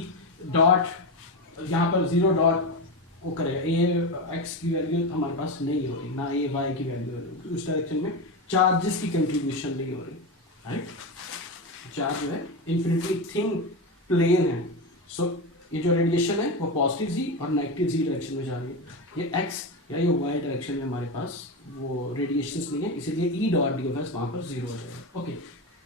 dot यहाँ पर जीरो डॉट वो करेगा, ए एक्स की वैल्यू हमारे पास नहीं हो रही, ना ए वाई की वैल्यू हो रही, उस डायरेक्शन में चार्जेस की कंट्रीब्यूशन नहीं हो रही, राइट। चार्ज जो है इन्फिनिटली थिन प्लेन है, सो ये जो रेडिएशन है वो पॉजिटिव जी और नेगेटिव जी डायरेक्शन में जा रही है। ये एक्स या ये वाई डायरेक्शन में हमारे पास वो रेडिएशन नहीं है, इसीलिए ई डॉट डी ऑफ एस वहां पर जीरो हो जाएगा। ओके,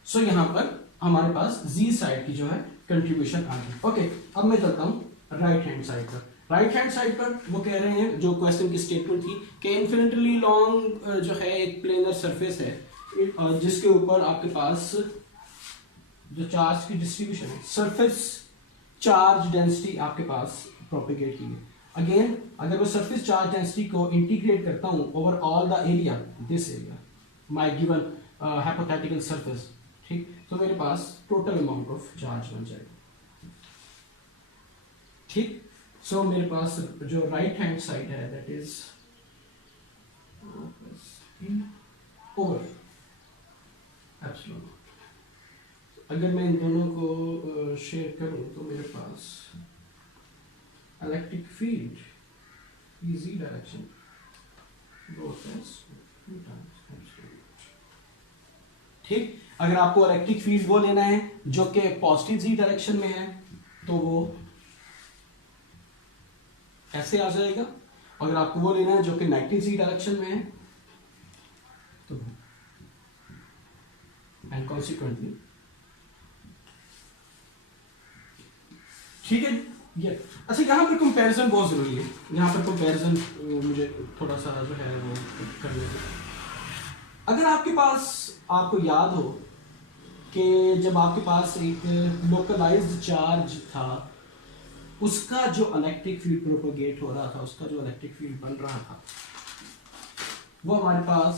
सो यहाँ पर हमारे पास जी साइड की जो है कंट्रीब्यूशन आ गई। ओके, अब मैं चलता हूँ राइट हैंड साइड पर। राइट हैंड साइड पर वो कह रहे हैं, जो क्वेश्चन की स्टेटमेंट थी कि इन्फिनिटली लॉन्ग जो है एक प्लेनर सरफेस है जिसके ऊपर आपके पास जो चार्ज की डिस्ट्रीब्यूशन है, सरफेस चार्ज डेंसिटी आपके पास प्रोपेगेट की है। अगेन अगर वो सरफेस चार्ज डेंसिटी को इंटीग्रेट करता हूं over all the area, this area my given hypothetical surface, ठीक, तो मेरे पास टोटल अमाउंट ऑफ चार्ज बन जाएगा, ठीक। सो मेरे पास जो राइट हैंड साइड है दैट इज ओवर एप्सिलॉन। अगर मैं इन दोनों को शेयर करूं तो मेरे पास इलेक्ट्रिक फील्ड इजी डायरेक्शन ठीक। अगर आपको इलेक्ट्रिक फील्ड वो लेना है जो कि पॉजिटिव जी डायरेक्शन में है तो वो ऐसे आ जाएगा, अगर आपको वो लेना है जो कि नेगेटिव जी डायरेक्शन में है तो एंड कॉन्सिक्वेंटली, ठीक है ये। अच्छा, यहाँ पर कंपैरिजन बहुत जरूरी है, यहाँ पर कंपैरिजन मुझे थोड़ा सा जो है वो कर लेते। अगर आपके पास, आपको याद हो कि जब आपके पास एक लोकलाइज्ड चार्ज था, उसका जो इलेक्ट्रिक फील्ड प्रोपोगेट हो रहा था, उसका जो इलेक्ट्रिक फील्ड बन रहा था, वो हमारे पास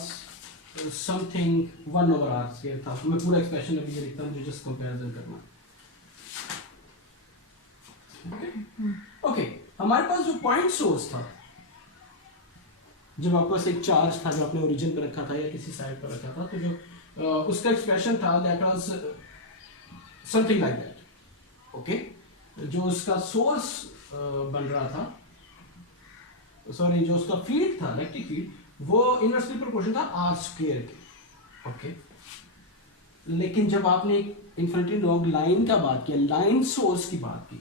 समथिंग 1/r² था। मैं पूरा एक्सप्रेशन अभी ये लिखता हूँ, मुझे जस्ट कंपैरिजन करना। ओके, हमारे पास जो पॉइंट सोर्स था, जब आपके पास एक चार्ज था जो आपने ओरिजिन पर रखा था या किसी साइड पर रखा था, तो जो उसका एक्सप्रेशन था that was something like that. Okay, जो उसका सोर्स बन रहा था, सॉरी जो उसका फील्ड था इलेक्ट्रिक फील्ड, वो इनवर्सली प्रोपोर्शनल था r² के। ओके, लेकिन जब आपने इन्फिनिटी लॉन्ग लाइन का बात किया, लाइन सोर्स की बात की,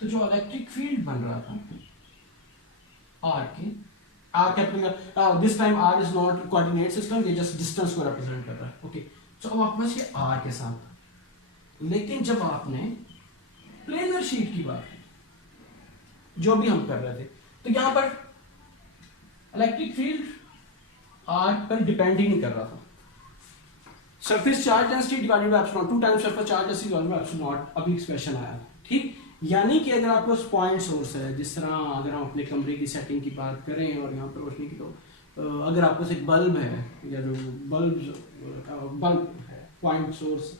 तो जो इलेक्ट्रिक फील्ड बन रहा था r के, r capital, this time r is not coordinate system, ये जस्ट डिस्टेंस को रिप्रेजेंट कर रहा है। ओके, सो अब आपके पास ये r के साथ, लेकिन जब आपने प्लेनर शीट की बात की, जो भी हम कर रहे थे, तो यहां पर इलेक्ट्रिक फील्ड r पर डिपेंड ही नहीं कर रहा था। Surface charge density divided by epsilon, 2 times surface charge density divided by epsilon, अभी एक्सप्रेशन आया, ठीक। यानी कि अगर आपके पास पॉइंट सोर्स है, जिस तरह अगर हम अपने कमरे की सेटिंग की बात करें और यहाँ पर रोशनी की, तो अगर आपके पास एक बल्ब है या जो बल्ब है पॉइंट सोर्स,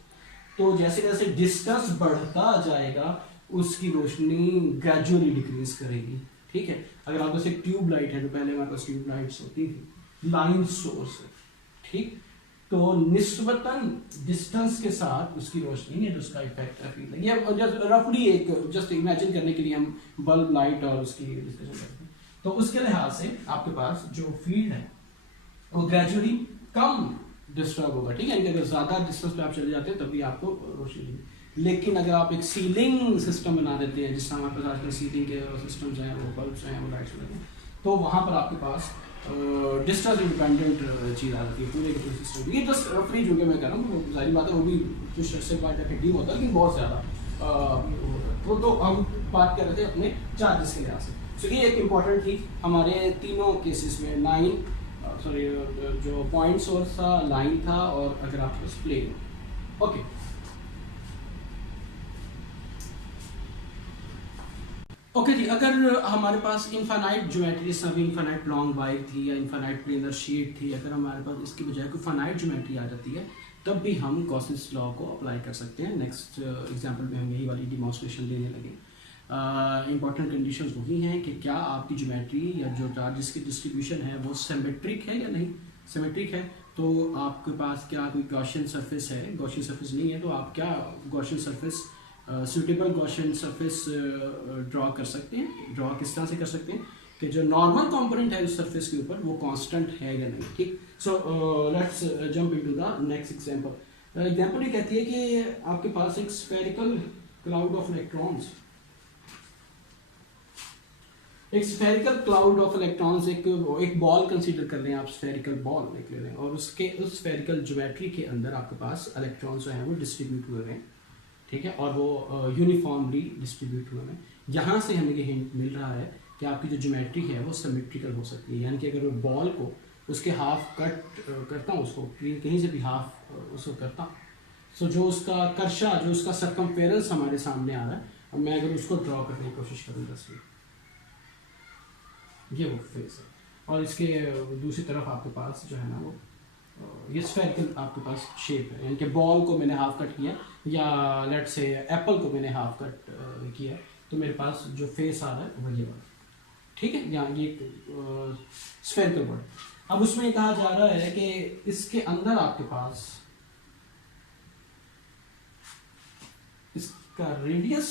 तो जैसे जैसे डिस्टेंस बढ़ता जाएगा उसकी रोशनी ग्रेजुअली डिक्रीज करेगी, ठीक है। अगर आपके पास एक ट्यूब लाइट है, तो पहले हमारे पास ट्यूब लाइट्स होती थी, लाइन सोर्स है, ठीक, तो निस्बतन डिस्टेंस के साथ उसकी रोशनी है, उसका इफेक्ट है। ये रफली एक जस्ट इमेजिन करने के लिए हम बल्ब लाइट और उसकी डिस्कशन करते हैं। तो उसके लिहाज से आपके पास जो फील्ड है वो ग्रेजुअली कम डिस्टर्ब होगा, ठीक है। अगर ज्यादा डिस्टेंस पे आप चले जाते हैं तभी आपको रोशनी, लेकिन अगर आप एक सीलिंग सिस्टम बना देते हैं, जिस तरह हमारे पास आजकल सीलिंग के सिस्टम्स हैं, वो बल्ब्स हैं, वो लाइट्स लगे हैं, तो वहाँ पर आपके पास डिस्टेंस इंडिपेंडेंट चीज़ आ जाती है पूरे के पूरे सिस्टम। ये जस्ट रफली जो कि मैं कह रहा हूँ, जाहिर बात है वो भी कुछ से बात जाके डीप होता है, लेकिन बहुत ज़्यादा तो हम बात कर रहे थे अपने चार्जेस के लिहाज से। तो ये एक इम्पॉर्टेंट थी हमारे तीनों केसेस में, लाइन, सॉरी जो पॉइंट सोर्स था लाइन था, और अगर आपके पास प्लेन। ओके, ओके जी, अगर हमारे पास इनफाइनाइट ज्योमेट्री, सब इनफाइनाइट लॉन्ग वायर थी या इनफाइनाइट प्लेनर शीट थी, अगर हमारे पास इसकी बजाय कोई फाइनाइट ज्योमेट्री आ जाती है, तब भी हम गॉसेस लॉ को अप्लाई कर सकते हैं। नेक्स्ट एग्जांपल में हम यही वाली डिमॉन्स्ट्रेशन लेने लगे। इंपॉर्टेंट कंडीशंस वही हैं कि क्या आपकी ज्योमेट्री या जो चार्जेस की डिस्ट्रीब्यूशन है वो सिमेट्रिक है या नहीं। सिमेट्रिक है तो आपके पास क्या कोई गॉसियन सरफेस है, गॉसियन सरफेस नहीं है तो आप क्या Gaussian surface, suitable Gaussian surface draw कर सकते हैं। ड्रॉ किस तरह से कर सकते हैं कि जो नॉर्मल कंपोनेंट है उस सरफेस के ऊपर वो कांस्टेंट है या नहीं। ठीक, so let's jump into the next example. Example ये कहती है कि आपके पास एक स्फेरिकल क्लाउड ऑफ इलेक्ट्रॉन्स, एक स्फेरिकल क्लाउड ऑफ इलेक्ट्रॉन्स, एक बॉल कंसीडर कर लें आप, स्फेरिकल बॉल ले लें, और उसके उस स्फेरिकल ज्योमेट्री के अंदर आपके पास इलेक्ट्रॉन्स जो हैं वो डिस्ट्रीब्यूट हुए हैं। ठीक है, और वो यूनिफॉर्मली डिस्ट्रीब्यूट हुए हैं। यहाँ से हमें ये हिंट मिल रहा है कि आपकी जो ज्योमेट्री है वो सिमेट्रिकल हो सकती है, यानी कि अगर मैं बॉल को उसके हाफ कट करता हूँ, उसको कहीं से भी हाफ उसको करता हूँ, सो जो उसका कर्शा, जो उसका सर्कमफेरेंस हमारे सामने आ रहा है, और मैं अगर उसको ड्रॉ करने की कोशिश करूँगा, ये वो फेस है, और इसके दूसरी तरफ आपके पास जो है ना वो ये स्फेरिकल आपके पास शेप है, यानी कि बॉल को मैंने हाफ कट किया या लेट से एप्पल को मैंने हाफ कट किया, तो मेरे पास जो फेस आ रहा है वो ये वाला। ठीक है, यहाँ ये स्फेरिकल बॉडी। अब उसमें कहा जा रहा है कि इसके अंदर आपके पास इसका रेडियस,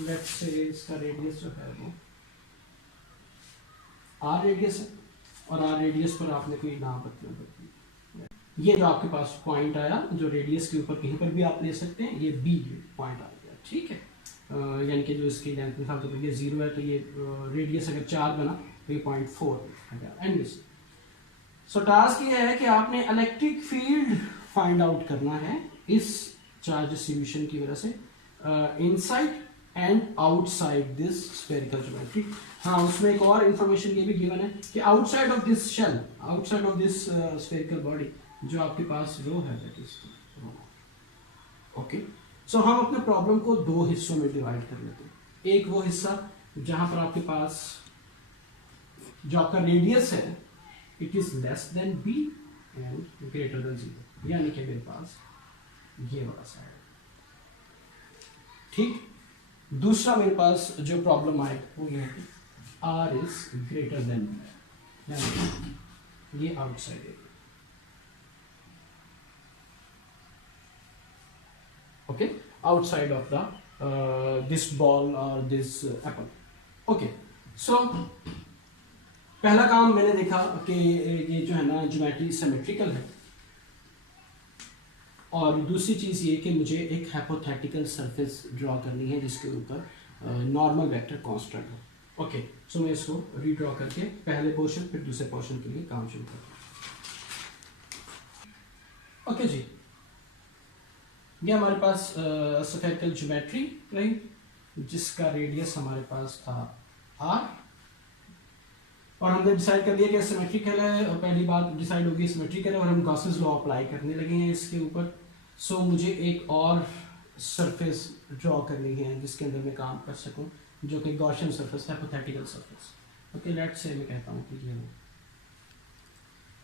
लेट से इसका रेडियस जो है वो आर रेडियस है, और आर रेडियस पर आपने कोई नाम बदलना। ये जो आपके पास पॉइंट आया, जो रेडियस के ऊपर कहीं पर भी आप ले सकते हैं, ये बी पॉइंट आ गया। ठीक है, यानी कि जो इसकी लेंथ था तो ये 0 है, तो ये रेडियस अगर 4 बना तो ये 0.4 आ गया। एंड सो टास्क ये है कि आपने इलेक्ट्रिक फील्ड फाइंड आउट करना है इस चार्ज डिस्ट्रीब्यूशन की वजह से inside and outside this spherical geometry. हाँ, उसमें एक और इंफॉर्मेशन ये भी गिवन है कि outside of this shell, outside of this spherical body, जो आपके पास रो है, दैट इज ओके। सो हम अपने प्रॉब्लम को दो हिस्सों में डिवाइड कर लेते हैं। एक वो हिस्सा जहां पर आपके पास जो आपका रेडियस है it is less than B and greater than 0, यानी कि मेरे पास ये वाला साइड। ठीक, दूसरा मेरे पास जो प्रॉब्लम आए वो ये है कि r is greater than b, यानी ये outside area. Okay, outside of the this ball और दिस एप्पल। ओके, सो पहला काम मैंने देखा कि ये जो है ना ज्योमेट्री सिमेट्रिकल है, और दूसरी चीज़ ये कि मुझे एक हाइपोथेटिकल सरफेस ड्रॉ करनी है जिसके ऊपर नॉर्मल वेक्टर कांस्टेंट हो। ओके, सो मैं इसको रीड्रॉ करके पहले पोर्शन फिर दूसरे पोर्शन के लिए काम शुरू करता हूँ। ओके जी, ये हमारे पास स्फेरिकल ज्योमेट्री रही जिसका रेडियस हमारे पास था r, और हमने डिसाइड कर लिया कि सिमेट्रिकल है, और पहली बात डिसाइड होगी सिमेट्रिकल है, और हम गॉसेस लॉ अप्लाई करने लगे हैं इसके ऊपर। सो मुझे एक और सरफेस ड्रॉ करनी है जिसके अंदर मैं काम कर सकूं, जो कि Gaussian surface, hypothetical surface. Okay, let's say मैं कहता हूँ कि ये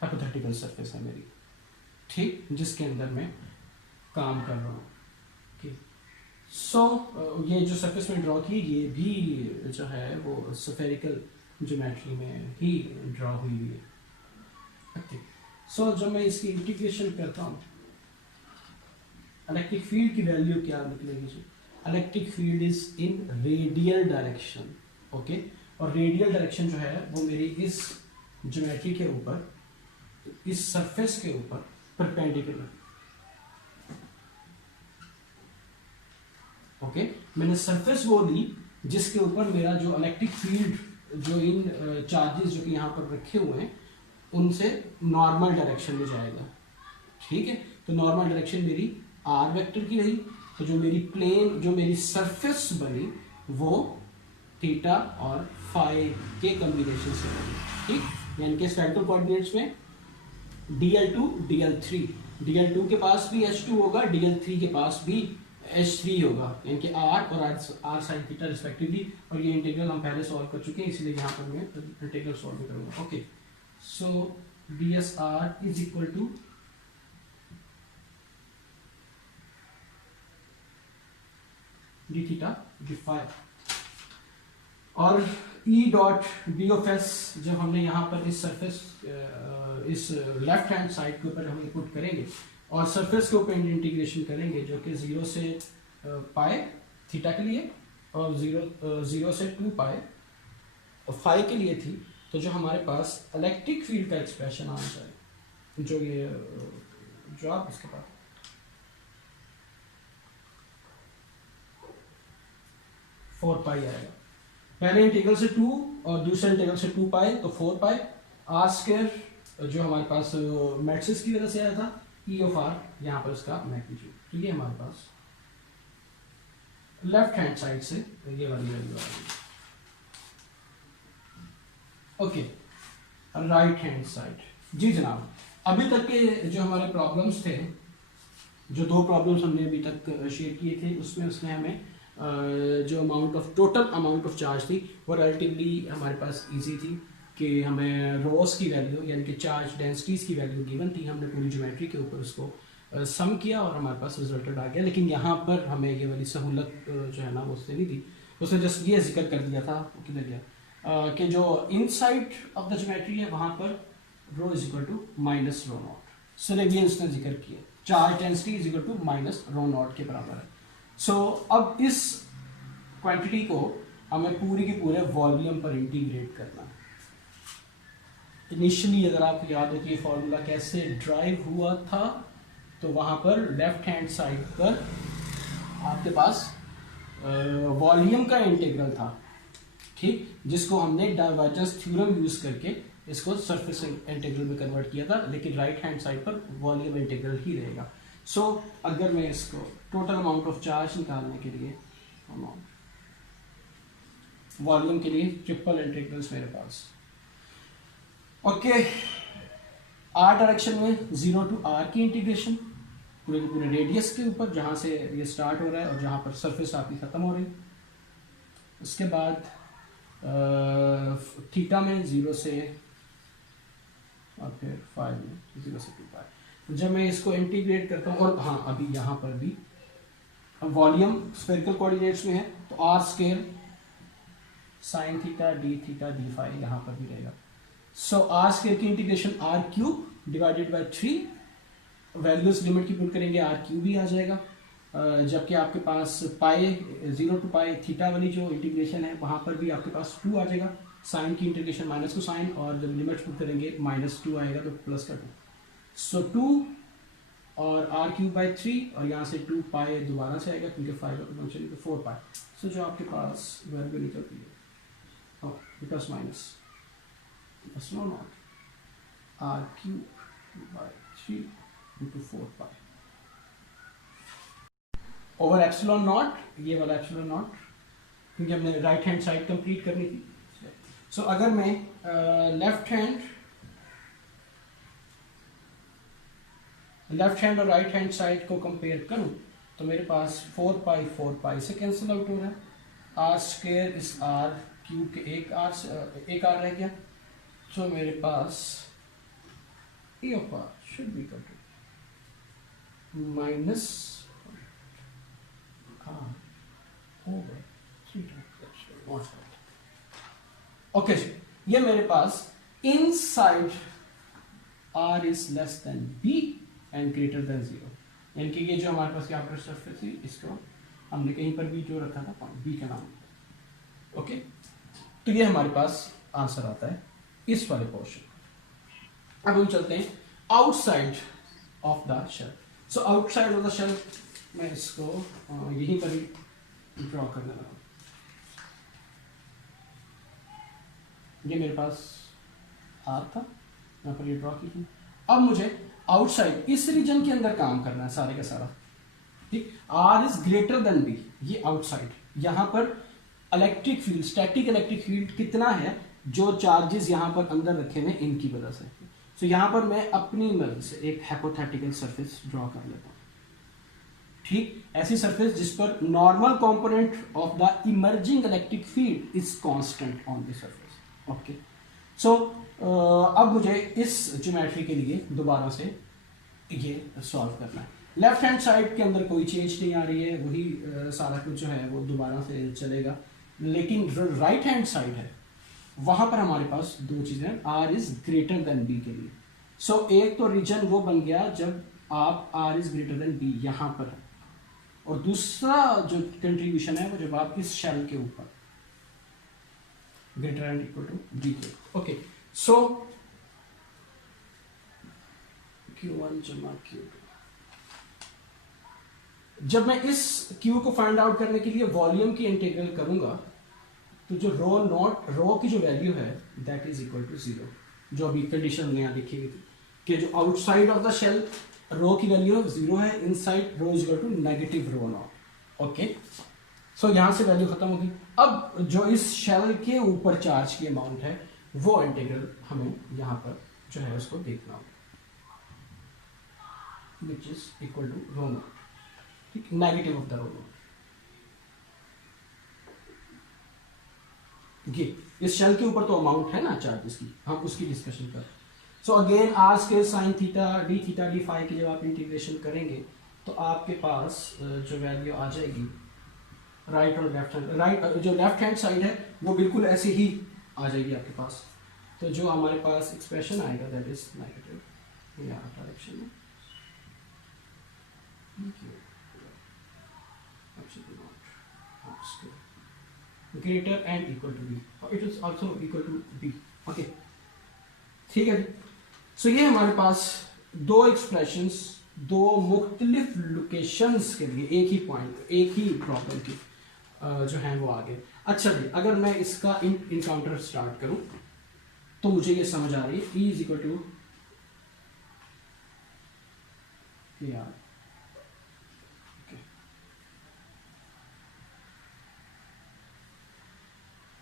हाइपोथेटिकल सरफेस है मेरी, ठीक, जिसके अंदर मैं काम कर रहा हूँ। ओके, सो ये जो सरफेस में ड्रॉ की ये भी जो है वो स्फेरिकल ज्योमेट्री में ही ड्रॉ हुई है। ओके, सो जब मैं इसकी इंटीग्रेशन करता हूँ, इलेक्ट्रिक फील्ड की वैल्यू क्या निकलेगी जी? Electric field is in radial direction. Okay, और रेडियल डायरेक्शन जो है वो मेरी इस ज्योमेट्री के ऊपर, इस सरफेस के ऊपर परपेंडिकुलर। ओके, मैंने सरफेस वो ली जिसके ऊपर मेरा जो इलेक्ट्रिक फील्ड, जो इन चार्जेस जो कि यहाँ पर रखे हुए हैं, उनसे नॉर्मल डायरेक्शन में जाएगा। ठीक है, तो नॉर्मल डायरेक्शन मेरी आर वेक्टर की रही, तो जो मेरी प्लेन, जो मेरी सरफेस बनी वो थीटा और फाई के कॉम्बिनेशन से बनी। ठीक, यानी कि स्फेरिकल कोऑर्डिनेट्स में dl2 dl3, dl2 के पास भी h2 होगा, dl3 के पास भी h3 होगा, यानी कि r और r sin थीटा रिस्पेक्टिवली। और ये इंटीग्रल हम पहले सॉल्व कर चुके हैं, इसलिए यहाँ पर मैं इंटीग्रल सॉल्व करूँगा। Okay, so dsr is equal to d theta d phi, और E dot b of s जब हमने यहाँ पर इस सरफेस इस लेफ्ट हैंड साइड के ऊपर हम पुट करेंगे और सरफेस के ऊपर इंटीग्रेशन करेंगे, जो कि 0 से पाई थीटा के लिए और 0 से 2 पाई और फाई के लिए थी, तो जो हमारे पास इलेक्ट्रिक फील्ड का एक्सप्रेशन आना चाहिए, जो ये जो आप इसके पास 4 पाई आएगा। पहले इंटीग्रल से 2 और दूसरे इंटीग्रल से 2 पाई, तो 4 पाई आर स्क्वायर जो हमारे पास मैट्रिक्स की वजह से आया था, ई ऑफ आर, यहाँ पर इसका मैग्नीट्यूड। तो ये हमारे पास लेफ्ट हैंड साइड से ये वाली वैल्यू आ गई। Okay, right hand side. जी जनाब, अभी तक के जो हमारे प्रॉब्लम्स थे, जो 2 प्रॉब्लम्स हमने अभी तक शेयर किए थे, उसमें उसने हमें जो टोटल अमाउंट ऑफ चार्ज थी वो रिलेटिवली हमारे पास इजी थी, कि हमें रोज की वैल्यू यानी कि चार्ज डेंसिटीज की वैल्यू गिवन थी, हमने पूरी ज्योमेट्री के ऊपर उसको सम किया और हमारे पास रिजल्टेड आ गया। लेकिन यहाँ पर हमें ये वाली सहूलत जो है ना वो उससे नहीं थी, उसने जस्ट ये जिक्र कर दिया था, किधर गया, कि जो इनसाइड ऑफ द ज्योमेट्री है वहाँ पर rho is equal to minus rho naught. So ये उसने जिक्र किया, charge density is equal to minus rho naught के बराबर है। सो अब इस क्वांटिटी को हमें पूरी के पूरे वॉल्यूम पर इंटीग्रेट करना है। इनिशियली अगर आपको याद हो कि ये फॉर्मूला कैसे ड्राइव हुआ था, तो वहाँ पर लेफ्ट हैंड साइड पर आपके पास वॉल्यूम का इंटीग्रल था, ठीक, जिसको हमने डाइवर्जेंस थ्योरम यूज करके इसको सरफेस इंटीग्रल में कन्वर्ट किया था, लेकिन राइट हैंड साइड पर वॉल्यूम इंटीग्रल ही रहेगा। सो अगर मैं इसको टोटल अमाउंट ऑफ चार्ज निकालने के लिए वॉल्यूम के लिए ट्रिपल इंटीग्रल्स मेरे पास, ओके, आर डायरेक्शन में 0 टू आर की इंटीग्रेशन पूरे के पूरे रेडियस के ऊपर, जहाँ से ये स्टार्ट हो रहा है और जहाँ पर सरफेस आपकी ख़त्म हो रही है। उसके बाद थीटा में 0 से और फिर 5 में 0 से 2 पाई। जब मैं इसको इंटीग्रेट करता हूँ, और हाँ अभी यहाँ पर भी वॉल्यूम स्फेरिकल कोऑर्डिनेट्स में है, तो r square sine theta d phi यहाँ पर भी रहेगा। सो आर स्क्वायर की integration r cube divided by 3, values limit की पुट करेंगे आर क्यूब भी आ जाएगा, जबकि आपके पास पाई 0 टू पाई थीटा वाली जो इंटीग्रेशन है वहाँ पर भी आपके पास 2 आ जाएगा, साइन की इंटीग्रेशन माइनस को साइन, और जब लिमिट पुट करेंगे -2 आएगा तो प्लस का 2। सो 2 और आर क्यूब बाई 3, और यहाँ से 2 पाई दोबारा से आएगा क्योंकि 5 का फंक्शन है, तो 4 पाई। सो जो आपके पास वैल्यू निकलती है plus minus epsilon naught r cube by 3 into 4 pi over epsilon naught, ये वाला एप्सिलॉन नॉट, क्योंकि हमने राइट हैंड साइड कंप्लीट करनी थी। सो अगर मैं लेफ्ट हैंड और राइट हैंड साइड को कंपेयर करूं, तो मेरे पास 4 पाई से कैंसिल आउट हो रहा है, आर स्क्वायर इस आर क्यूब के एक आर रह गया। सो मेरे पास A of R should be equal to minus over 3। Okay, ये मेरे पास inside R is less than B and greater than 0, यानी कि ये जो हमारे पास यहाँ पर सरफेस थी, इसको हमने कहीं पर भी जो रखा था पॉइंट बी का नाम। ओके, तो ये हमारे पास आंसर आता है इस वाले पोर्शन। अब हम चलते हैं outside of the shell. So outside of the shell मैं इसको यहीं पर ही ड्रॉ करने लगा। ये मेरे पास आर था, यहाँ पर ये ड्रॉ की थी। अब मुझे आउटसाइड इस रीजन के अंदर काम करना है सारे का सारा, ठीक। R is greater than b, ये आउटसाइड। यहाँ पर electric field, static electric field कितना है जो चार्जेस यहाँ पर अंदर रखे हुए इनकी वजह से। तो यहाँ पर मैं अपनी मर्जी से एक हाइपोथेटिकल सरफेस ड्रॉ कर लेता हूँ। ठीक, ऐसी सरफेस जिस पर normal component of the emerging electric field is constant on the surface. Okay, so अब मुझे इस ज्योमेट्री के लिए दोबारा से ये सॉल्व करना है। लेफ्ट हैंड साइड के अंदर कोई चेंज नहीं आ रही है, वही सारा कुछ जो है वो दोबारा से चलेगा, लेकिन जो राइट हैंड साइड है वहां पर हमारे पास दो चीजें, r is greater than b के लिए। सो एक तो रीजन वो बन गया जब आप r is greater than b यहां पर है, और दूसरा जो कंट्रीब्यूशन है वो जब आप इस शेल के ऊपर greater and equal to d के। ओके, सो Q1 जमा Q2, जब मैं इस Q को फाइंड आउट करने के लिए वॉल्यूम की इंटीग्रल करूंगा तो जो रो की जो वैल्यू है दैट इज इक्वल टू 0, जो अभी कंडीशन में यहाँ लिखी हुई थी कि जो outside of the shell rho की वैल्यू 0 है, inside rho is equal to negative rho naught. Okay, so यहां से वैल्यू खत्म होगी। अब जो इस शेल के ऊपर चार्ज की अमाउंट है वो इंटीग्रल हमें यहां पर जो है उसको देखना होगा, which is equal to rho naught, ठीक, negative of the rho naught. ये इस शेल के ऊपर तो अमाउंट है ना चार्जेस की, हम उसकी डिस्कशन कर। So again r square sine theta d phi की जब आप इंटीग्रेशन करेंगे तो आपके पास जो वैल्यू आ जाएगी राइट और लेफ्ट हैंड, राइट जो लेफ्ट हैंड साइड है वो बिल्कुल ऐसे ही आ जाएगी आपके पास। तो जो हमारे पास एक्सप्रेशन आएगा दैट इज नेगेटिव या डायरेक्शन में greater and equal to b, it is also equal to b। Okay, ठीक है जी। सो ये हमारे पास दो एक्सप्रेशंस दो मुख्तलिफ लोकेशंस के लिए एक ही पॉइंट एक ही प्रॉब्लम की जो है वो आ गए। अच्छा जी, अगर मैं इसका इनकाउंटर स्टार्ट करूं तो मुझे ये समझ आ रही है E इज इक्वल टू यार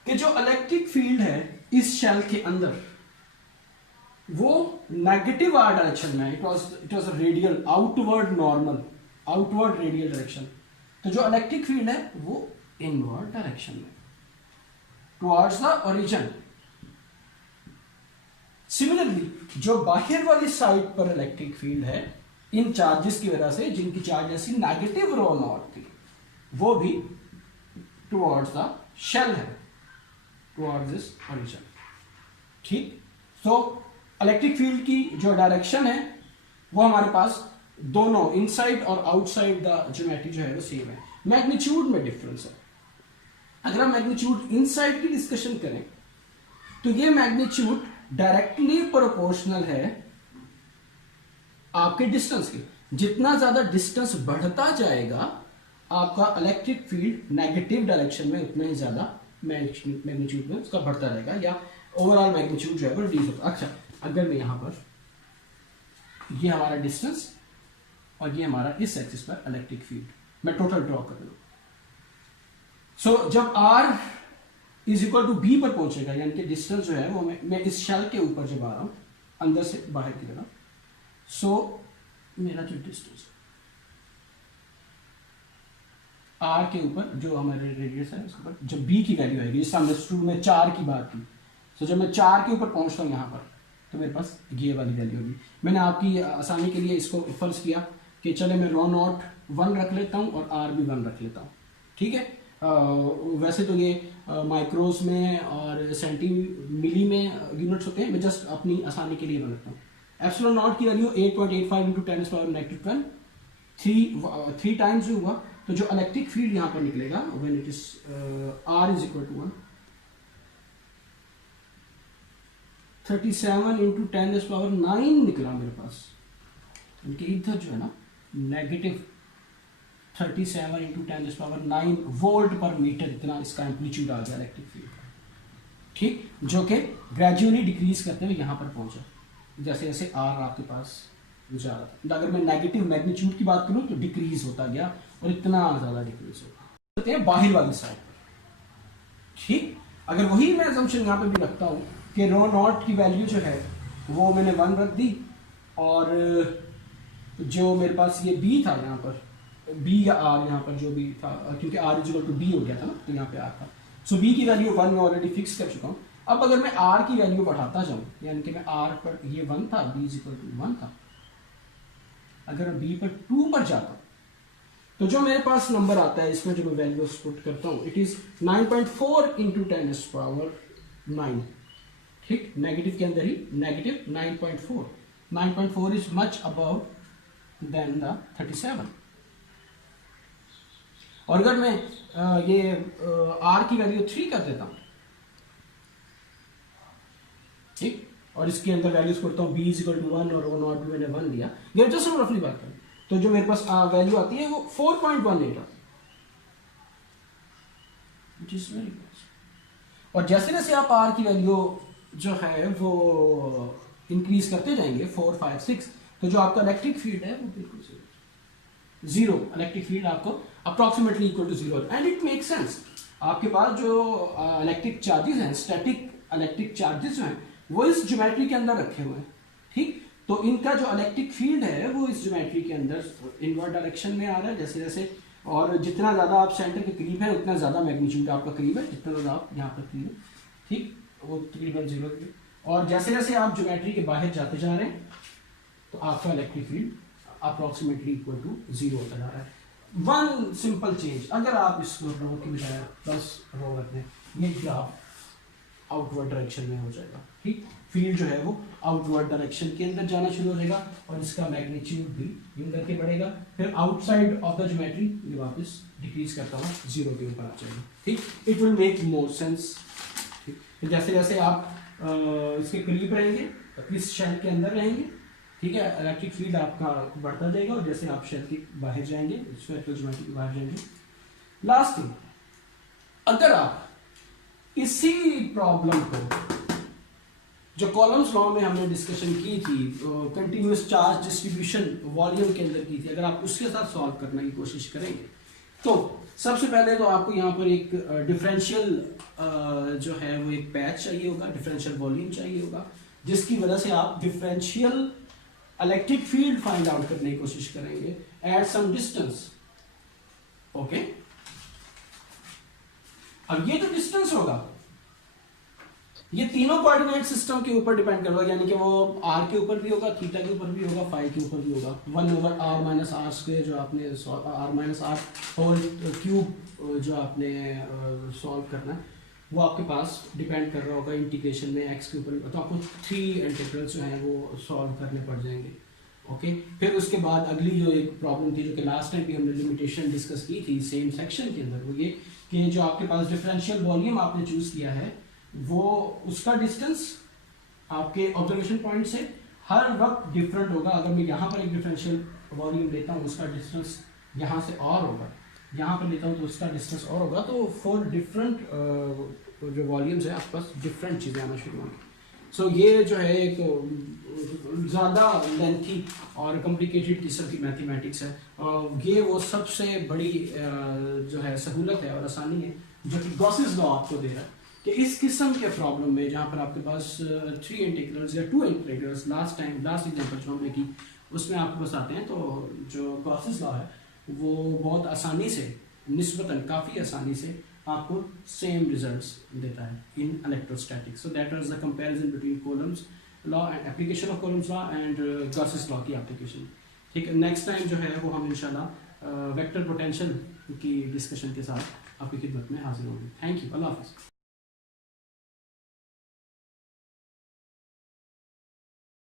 कि जो इलेक्ट्रिक फील्ड है इस शेल के अंदर वो नेगेटिव आर डायरेक्शन में, it was a radial outward normal outward radial direction. तो जो इलेक्ट्रिक फील्ड है वो इनवर्ड डायरेक्शन में टुवर्ड्स द ओरिजिन। सिमिलरली जो बाहर वाली साइड पर इलेक्ट्रिक फील्ड है इन चार्जेस की वजह से जिनकी चार्जेस नेगेटिव रो नॉट थी वो भी टुवर्ड्स द शेल है, टुवर्ड्स दिस ओरिजिन। ठीक, तो इलेक्ट्रिक फील्ड की जो डायरेक्शन है वो हमारे पास दोनों इनसाइड और आउटसाइड द ज्योमेट्री जो है वो सेम है, मैग्नीट्यूड में डिफरेंस है। अगर हम मैग्नीट्यूड इनसाइड की डिस्कशन करें तो ये मैग्नीट्यूड डायरेक्टली प्रोपोर्शनल है आपके डिस्टेंस के। जितना ज्यादा डिस्टेंस बढ़ता जाएगा आपका इलेक्ट्रिक फील्ड नेगेटिव डायरेक्शन में उतना ही ज्यादा मैग्नीट्यूड में उसका बढ़ता रहेगा या ओवरऑल मैग्नीट्यूड जो है वो रिड्यूस होगा। अच्छा, अगर मैं यहां पर ये हमारा डिस्टेंस और ये हमारा इस एक्सिस पर इलेक्ट्रिक फील्ड मैं टोटल ड्रॉ कर लूं, सो जब R is equal to B पर पहुंचेगा यानी कि डिस्टेंस जो है वो मैं इस शेल के ऊपर जब आ रहा हूं अंदर से बाहर की तरफ, सो मेरा जो डिस्टेंस R के ऊपर जो हमारे रेडियस है उसके ऊपर जब B की वैल्यू आएगी, जैसे हमने शुरू में 4 की बात की, तो जब मैं 4 के ऊपर पहुंचता हूं यहां पर तो मेरे पास ये वाली वैल्यू होगी। मैंने आपकी आसानी के लिए इसको फर्ज किया कि चले मैं रो नॉट 1 रख लेता हूं और R भी 1 रख लेता हूं, ठीक है। वैसे तो ये माइक्रोस में और सेंटी मिली में यूनिट्स होते हैं, मैं जस्ट अपनी आसानी के लिए बना रखता हूँ। एप्सिलॉन नॉट की वैल्यू 8.85 इंटू 10 पावर -12 3 टाइम्स हुआ, तो जो इलेक्ट्रिक फील्ड यहां पर निकलेगा when it is R is equal to 1 37 into 10 power 9 निकला मेरे पास, इनके इधर जो है ना negative 37 into 10 power 9 volt per metre, इतना इसका एम्पलीट्यूड आ गया इलेक्ट्रिक फील्ड का। ठीक, जो कि ग्रेजुअली डिक्रीज करते हुए यहां पर पहुंचा जैसे जैसे R आपके पास जा रहा था। अगर मैं नेगेटिव मैग्नीट्यूड की बात करूं तो डिक्रीज होता गया और इतना ज्यादा डिक्रीज होता है बाहर वाली साइड पर। ठीक, अगर वही मैं assumption यहाँ पे भी रखता हूँ कि रो नॉट की वैल्यू जो है वो मैंने 1 रख दी, और जो मेरे पास ये बी था यहाँ पर, बी या आर यहाँ पर जो भी था, क्योंकि r is equal to b हो गया था ना, तो यहाँ पे आर था, सो बी की वैल्यू 1 मैं ऑलरेडी फिक्स कर चुका हूँ। अब अगर मैं आर की वैल्यू बढ़ाता जाऊँ, यानी कि मैं आर पर, ये 1 था, बी इज इक्वल टू 1 था, अगर मैं बी पर 2 पर जाता तो जो मेरे पास नंबर आता है इसमें जो मैं वैल्यूज पुट करता हूँ, इट इज 9.4 इंटू 10⁻⁹, ठीक, नेगेटिव के अंदर ही negative 9.4, 9.4 is much above than the 37। और अगर मैं ये आर की वैल्यू 3 कर देता हूँ, ठीक, और इसके अंदर वैल्यूज करता हूँ, बी इज इक्वल टू 1 और रो नॉट भी मैंने 1 दिया, ये जस्ट हम रफली बात करें, तो जो मेरे पास वैल्यू आती है वो 4.18 आती है, और जैसे जैसे आप आर की वैल्यू जो है वो इंक्रीज करते जाएंगे 4, 5, 6, तो जो आपका इलेक्ट्रिक फील्ड है वो बिल्कुल जीरो, इलेक्ट्रिक फील्ड आपको approximately equal to zero, and it make sense. आपके पास जो इलेक्ट्रिक चार्जेस हैं, स्टैटिक इलेक्ट्रिक चार्जेस जो हैं वो इस ज्योमेट्री के अंदर रखे हुए हैं, ठीक, तो इनका जो इलेक्ट्रिक फील्ड है वो इस ज्योमेट्री के अंदर इनवर्ट डायरेक्शन में आ रहा है जैसे जैसे, और जितना ज़्यादा आप सेंटर के करीब है उतना ज़्यादा मैग्नीट्यूड आपका करीब है, जितना ज़्यादा आप यहाँ पर करीब है, ठीक, वो तकरीबन 0, और जैसे जैसे आप ज्योमेट्री के बाहर जाते जा रहे हैं तो आपका electric field approximately equal to 0 होता जा रहा है। वन सिंपल चेंज, अगर आप इसको रो की बजाय प्लस रो रख दें, ये ग्राफ आउटवर्ड डायरेक्शन में हो जाएगा, ठीक, फील्ड जो है वो आउटवर्ड डायरेक्शन के अंदर जाना शुरू हो जाएगा और इसका मैग्नीट्यूड भी यूं करके बढ़ेगा, फिर आउटसाइड ऑफ द ज्योमेट्री ये वापस डिक्रीज करता हुआ 0 के ऊपर आ जाएगा, ठीक, it will make more sense, ठीक, जैसे जैसे आप इसके करीब रहेंगे, इस शेल के अंदर रहेंगे, ठीक है, इलेक्ट्रिक फील्ड आपका बढ़ता जाएगा, और जैसे आप शेल के बाहर जाएंगे, स्फेरिकल ज्योमेट्री के बाहर जाएंगे। लास्ट थिंग, अगर आप इसी प्रॉब्लम को जो कॉलम्स लॉ में हमने डिस्कशन की थी, कंटिन्यूअस चार्ज डिस्ट्रीब्यूशन वॉल्यूम के अंदर की थी, अगर आप उसके साथ सॉल्व करने की कोशिश करेंगे तो सबसे पहले तो आपको यहाँ पर एक डिफरेंशियल जो है वो एक पैच चाहिए होगा, डिफरेंशियल वॉल्यूम चाहिए होगा, जिसकी वजह से आप differential electric field find out करने की कोशिश करेंगे एट सम डिस्टेंस, ओके। अब ये जो डिस्टेंस होगा ये तीनों कोऑर्डिनेट सिस्टम के ऊपर डिपेंड करेगा, यानी कि वो r के ऊपर भी होगा, थीटा के ऊपर भी होगा, फाई के ऊपर भी होगा, 1/r माइनस आर स्क्वायर जो आपने r minus r whole cube जो आपने सॉल्व करना है वो आपके पास डिपेंड कर रहा होगा इंटीग्रेशन में x के ऊपर, तो आपको 3 इंटीग्रल्स जो हैं वो सॉल्व करने पड़ जाएंगे, ओके। फिर उसके बाद अगली जो एक प्रॉब्लम थी जो कि लास्ट टाइम भी हमने लिमिटेशन डिस्कस की थी सेम सेक्शन के अंदर, वो ये कि जो आपके पास डिफरेंशियल वॉल्यूम आपने चूज किया है वो उसका डिस्टेंस आपके ऑब्जर्वेशन पॉइंट से हर वक्त डिफरेंट होगा। अगर मैं यहाँ पर एक डिफरेंशियल वॉल्यूम लेता हूँ उसका डिस्टेंस यहाँ से और होगा, यहाँ पर लेता हूँ तो उसका डिस्टेंस और होगा, तो 4 डिफरेंट जो वॉल्यूम्स है आपके पास डिफरेंट चीज़ें आना शुरू होंगी। सो ये जो है एक ज़्यादा लेंथी और कॉम्प्लिकेटेड किस्म की मैथमेटिक्स है, ये वो सबसे बड़ी जो है सहूलत है और आसानी है जो कि गॉसेस लॉ आपको दे रहा है कि इस किस्म के प्रॉब्लम में जहाँ पर आपके पास 3 इंटीग्रल्स या 2 इंटीग्रल्स लास्ट एग्जांपल जो हमने की उसमें आपके पास आते हैं, तो जो गॉसेस लॉ है वो बहुत आसानी से, निस्बतन काफ़ी आसानी से आपको सेम रिजल्ट्स देता है in electrostatics. So that was the comparison between columns law and application of columns law and Gauss's law की एप्लीकेशन, ठीक है। नेक्स्ट टाइम जो है वो हम इंशाल्लाह वेक्टर पोटेंशियल की डिस्कशन के साथ आपकी खिदमत में हाजिर होंगे। थैंक यू, अल्लाह हाफ़िज़।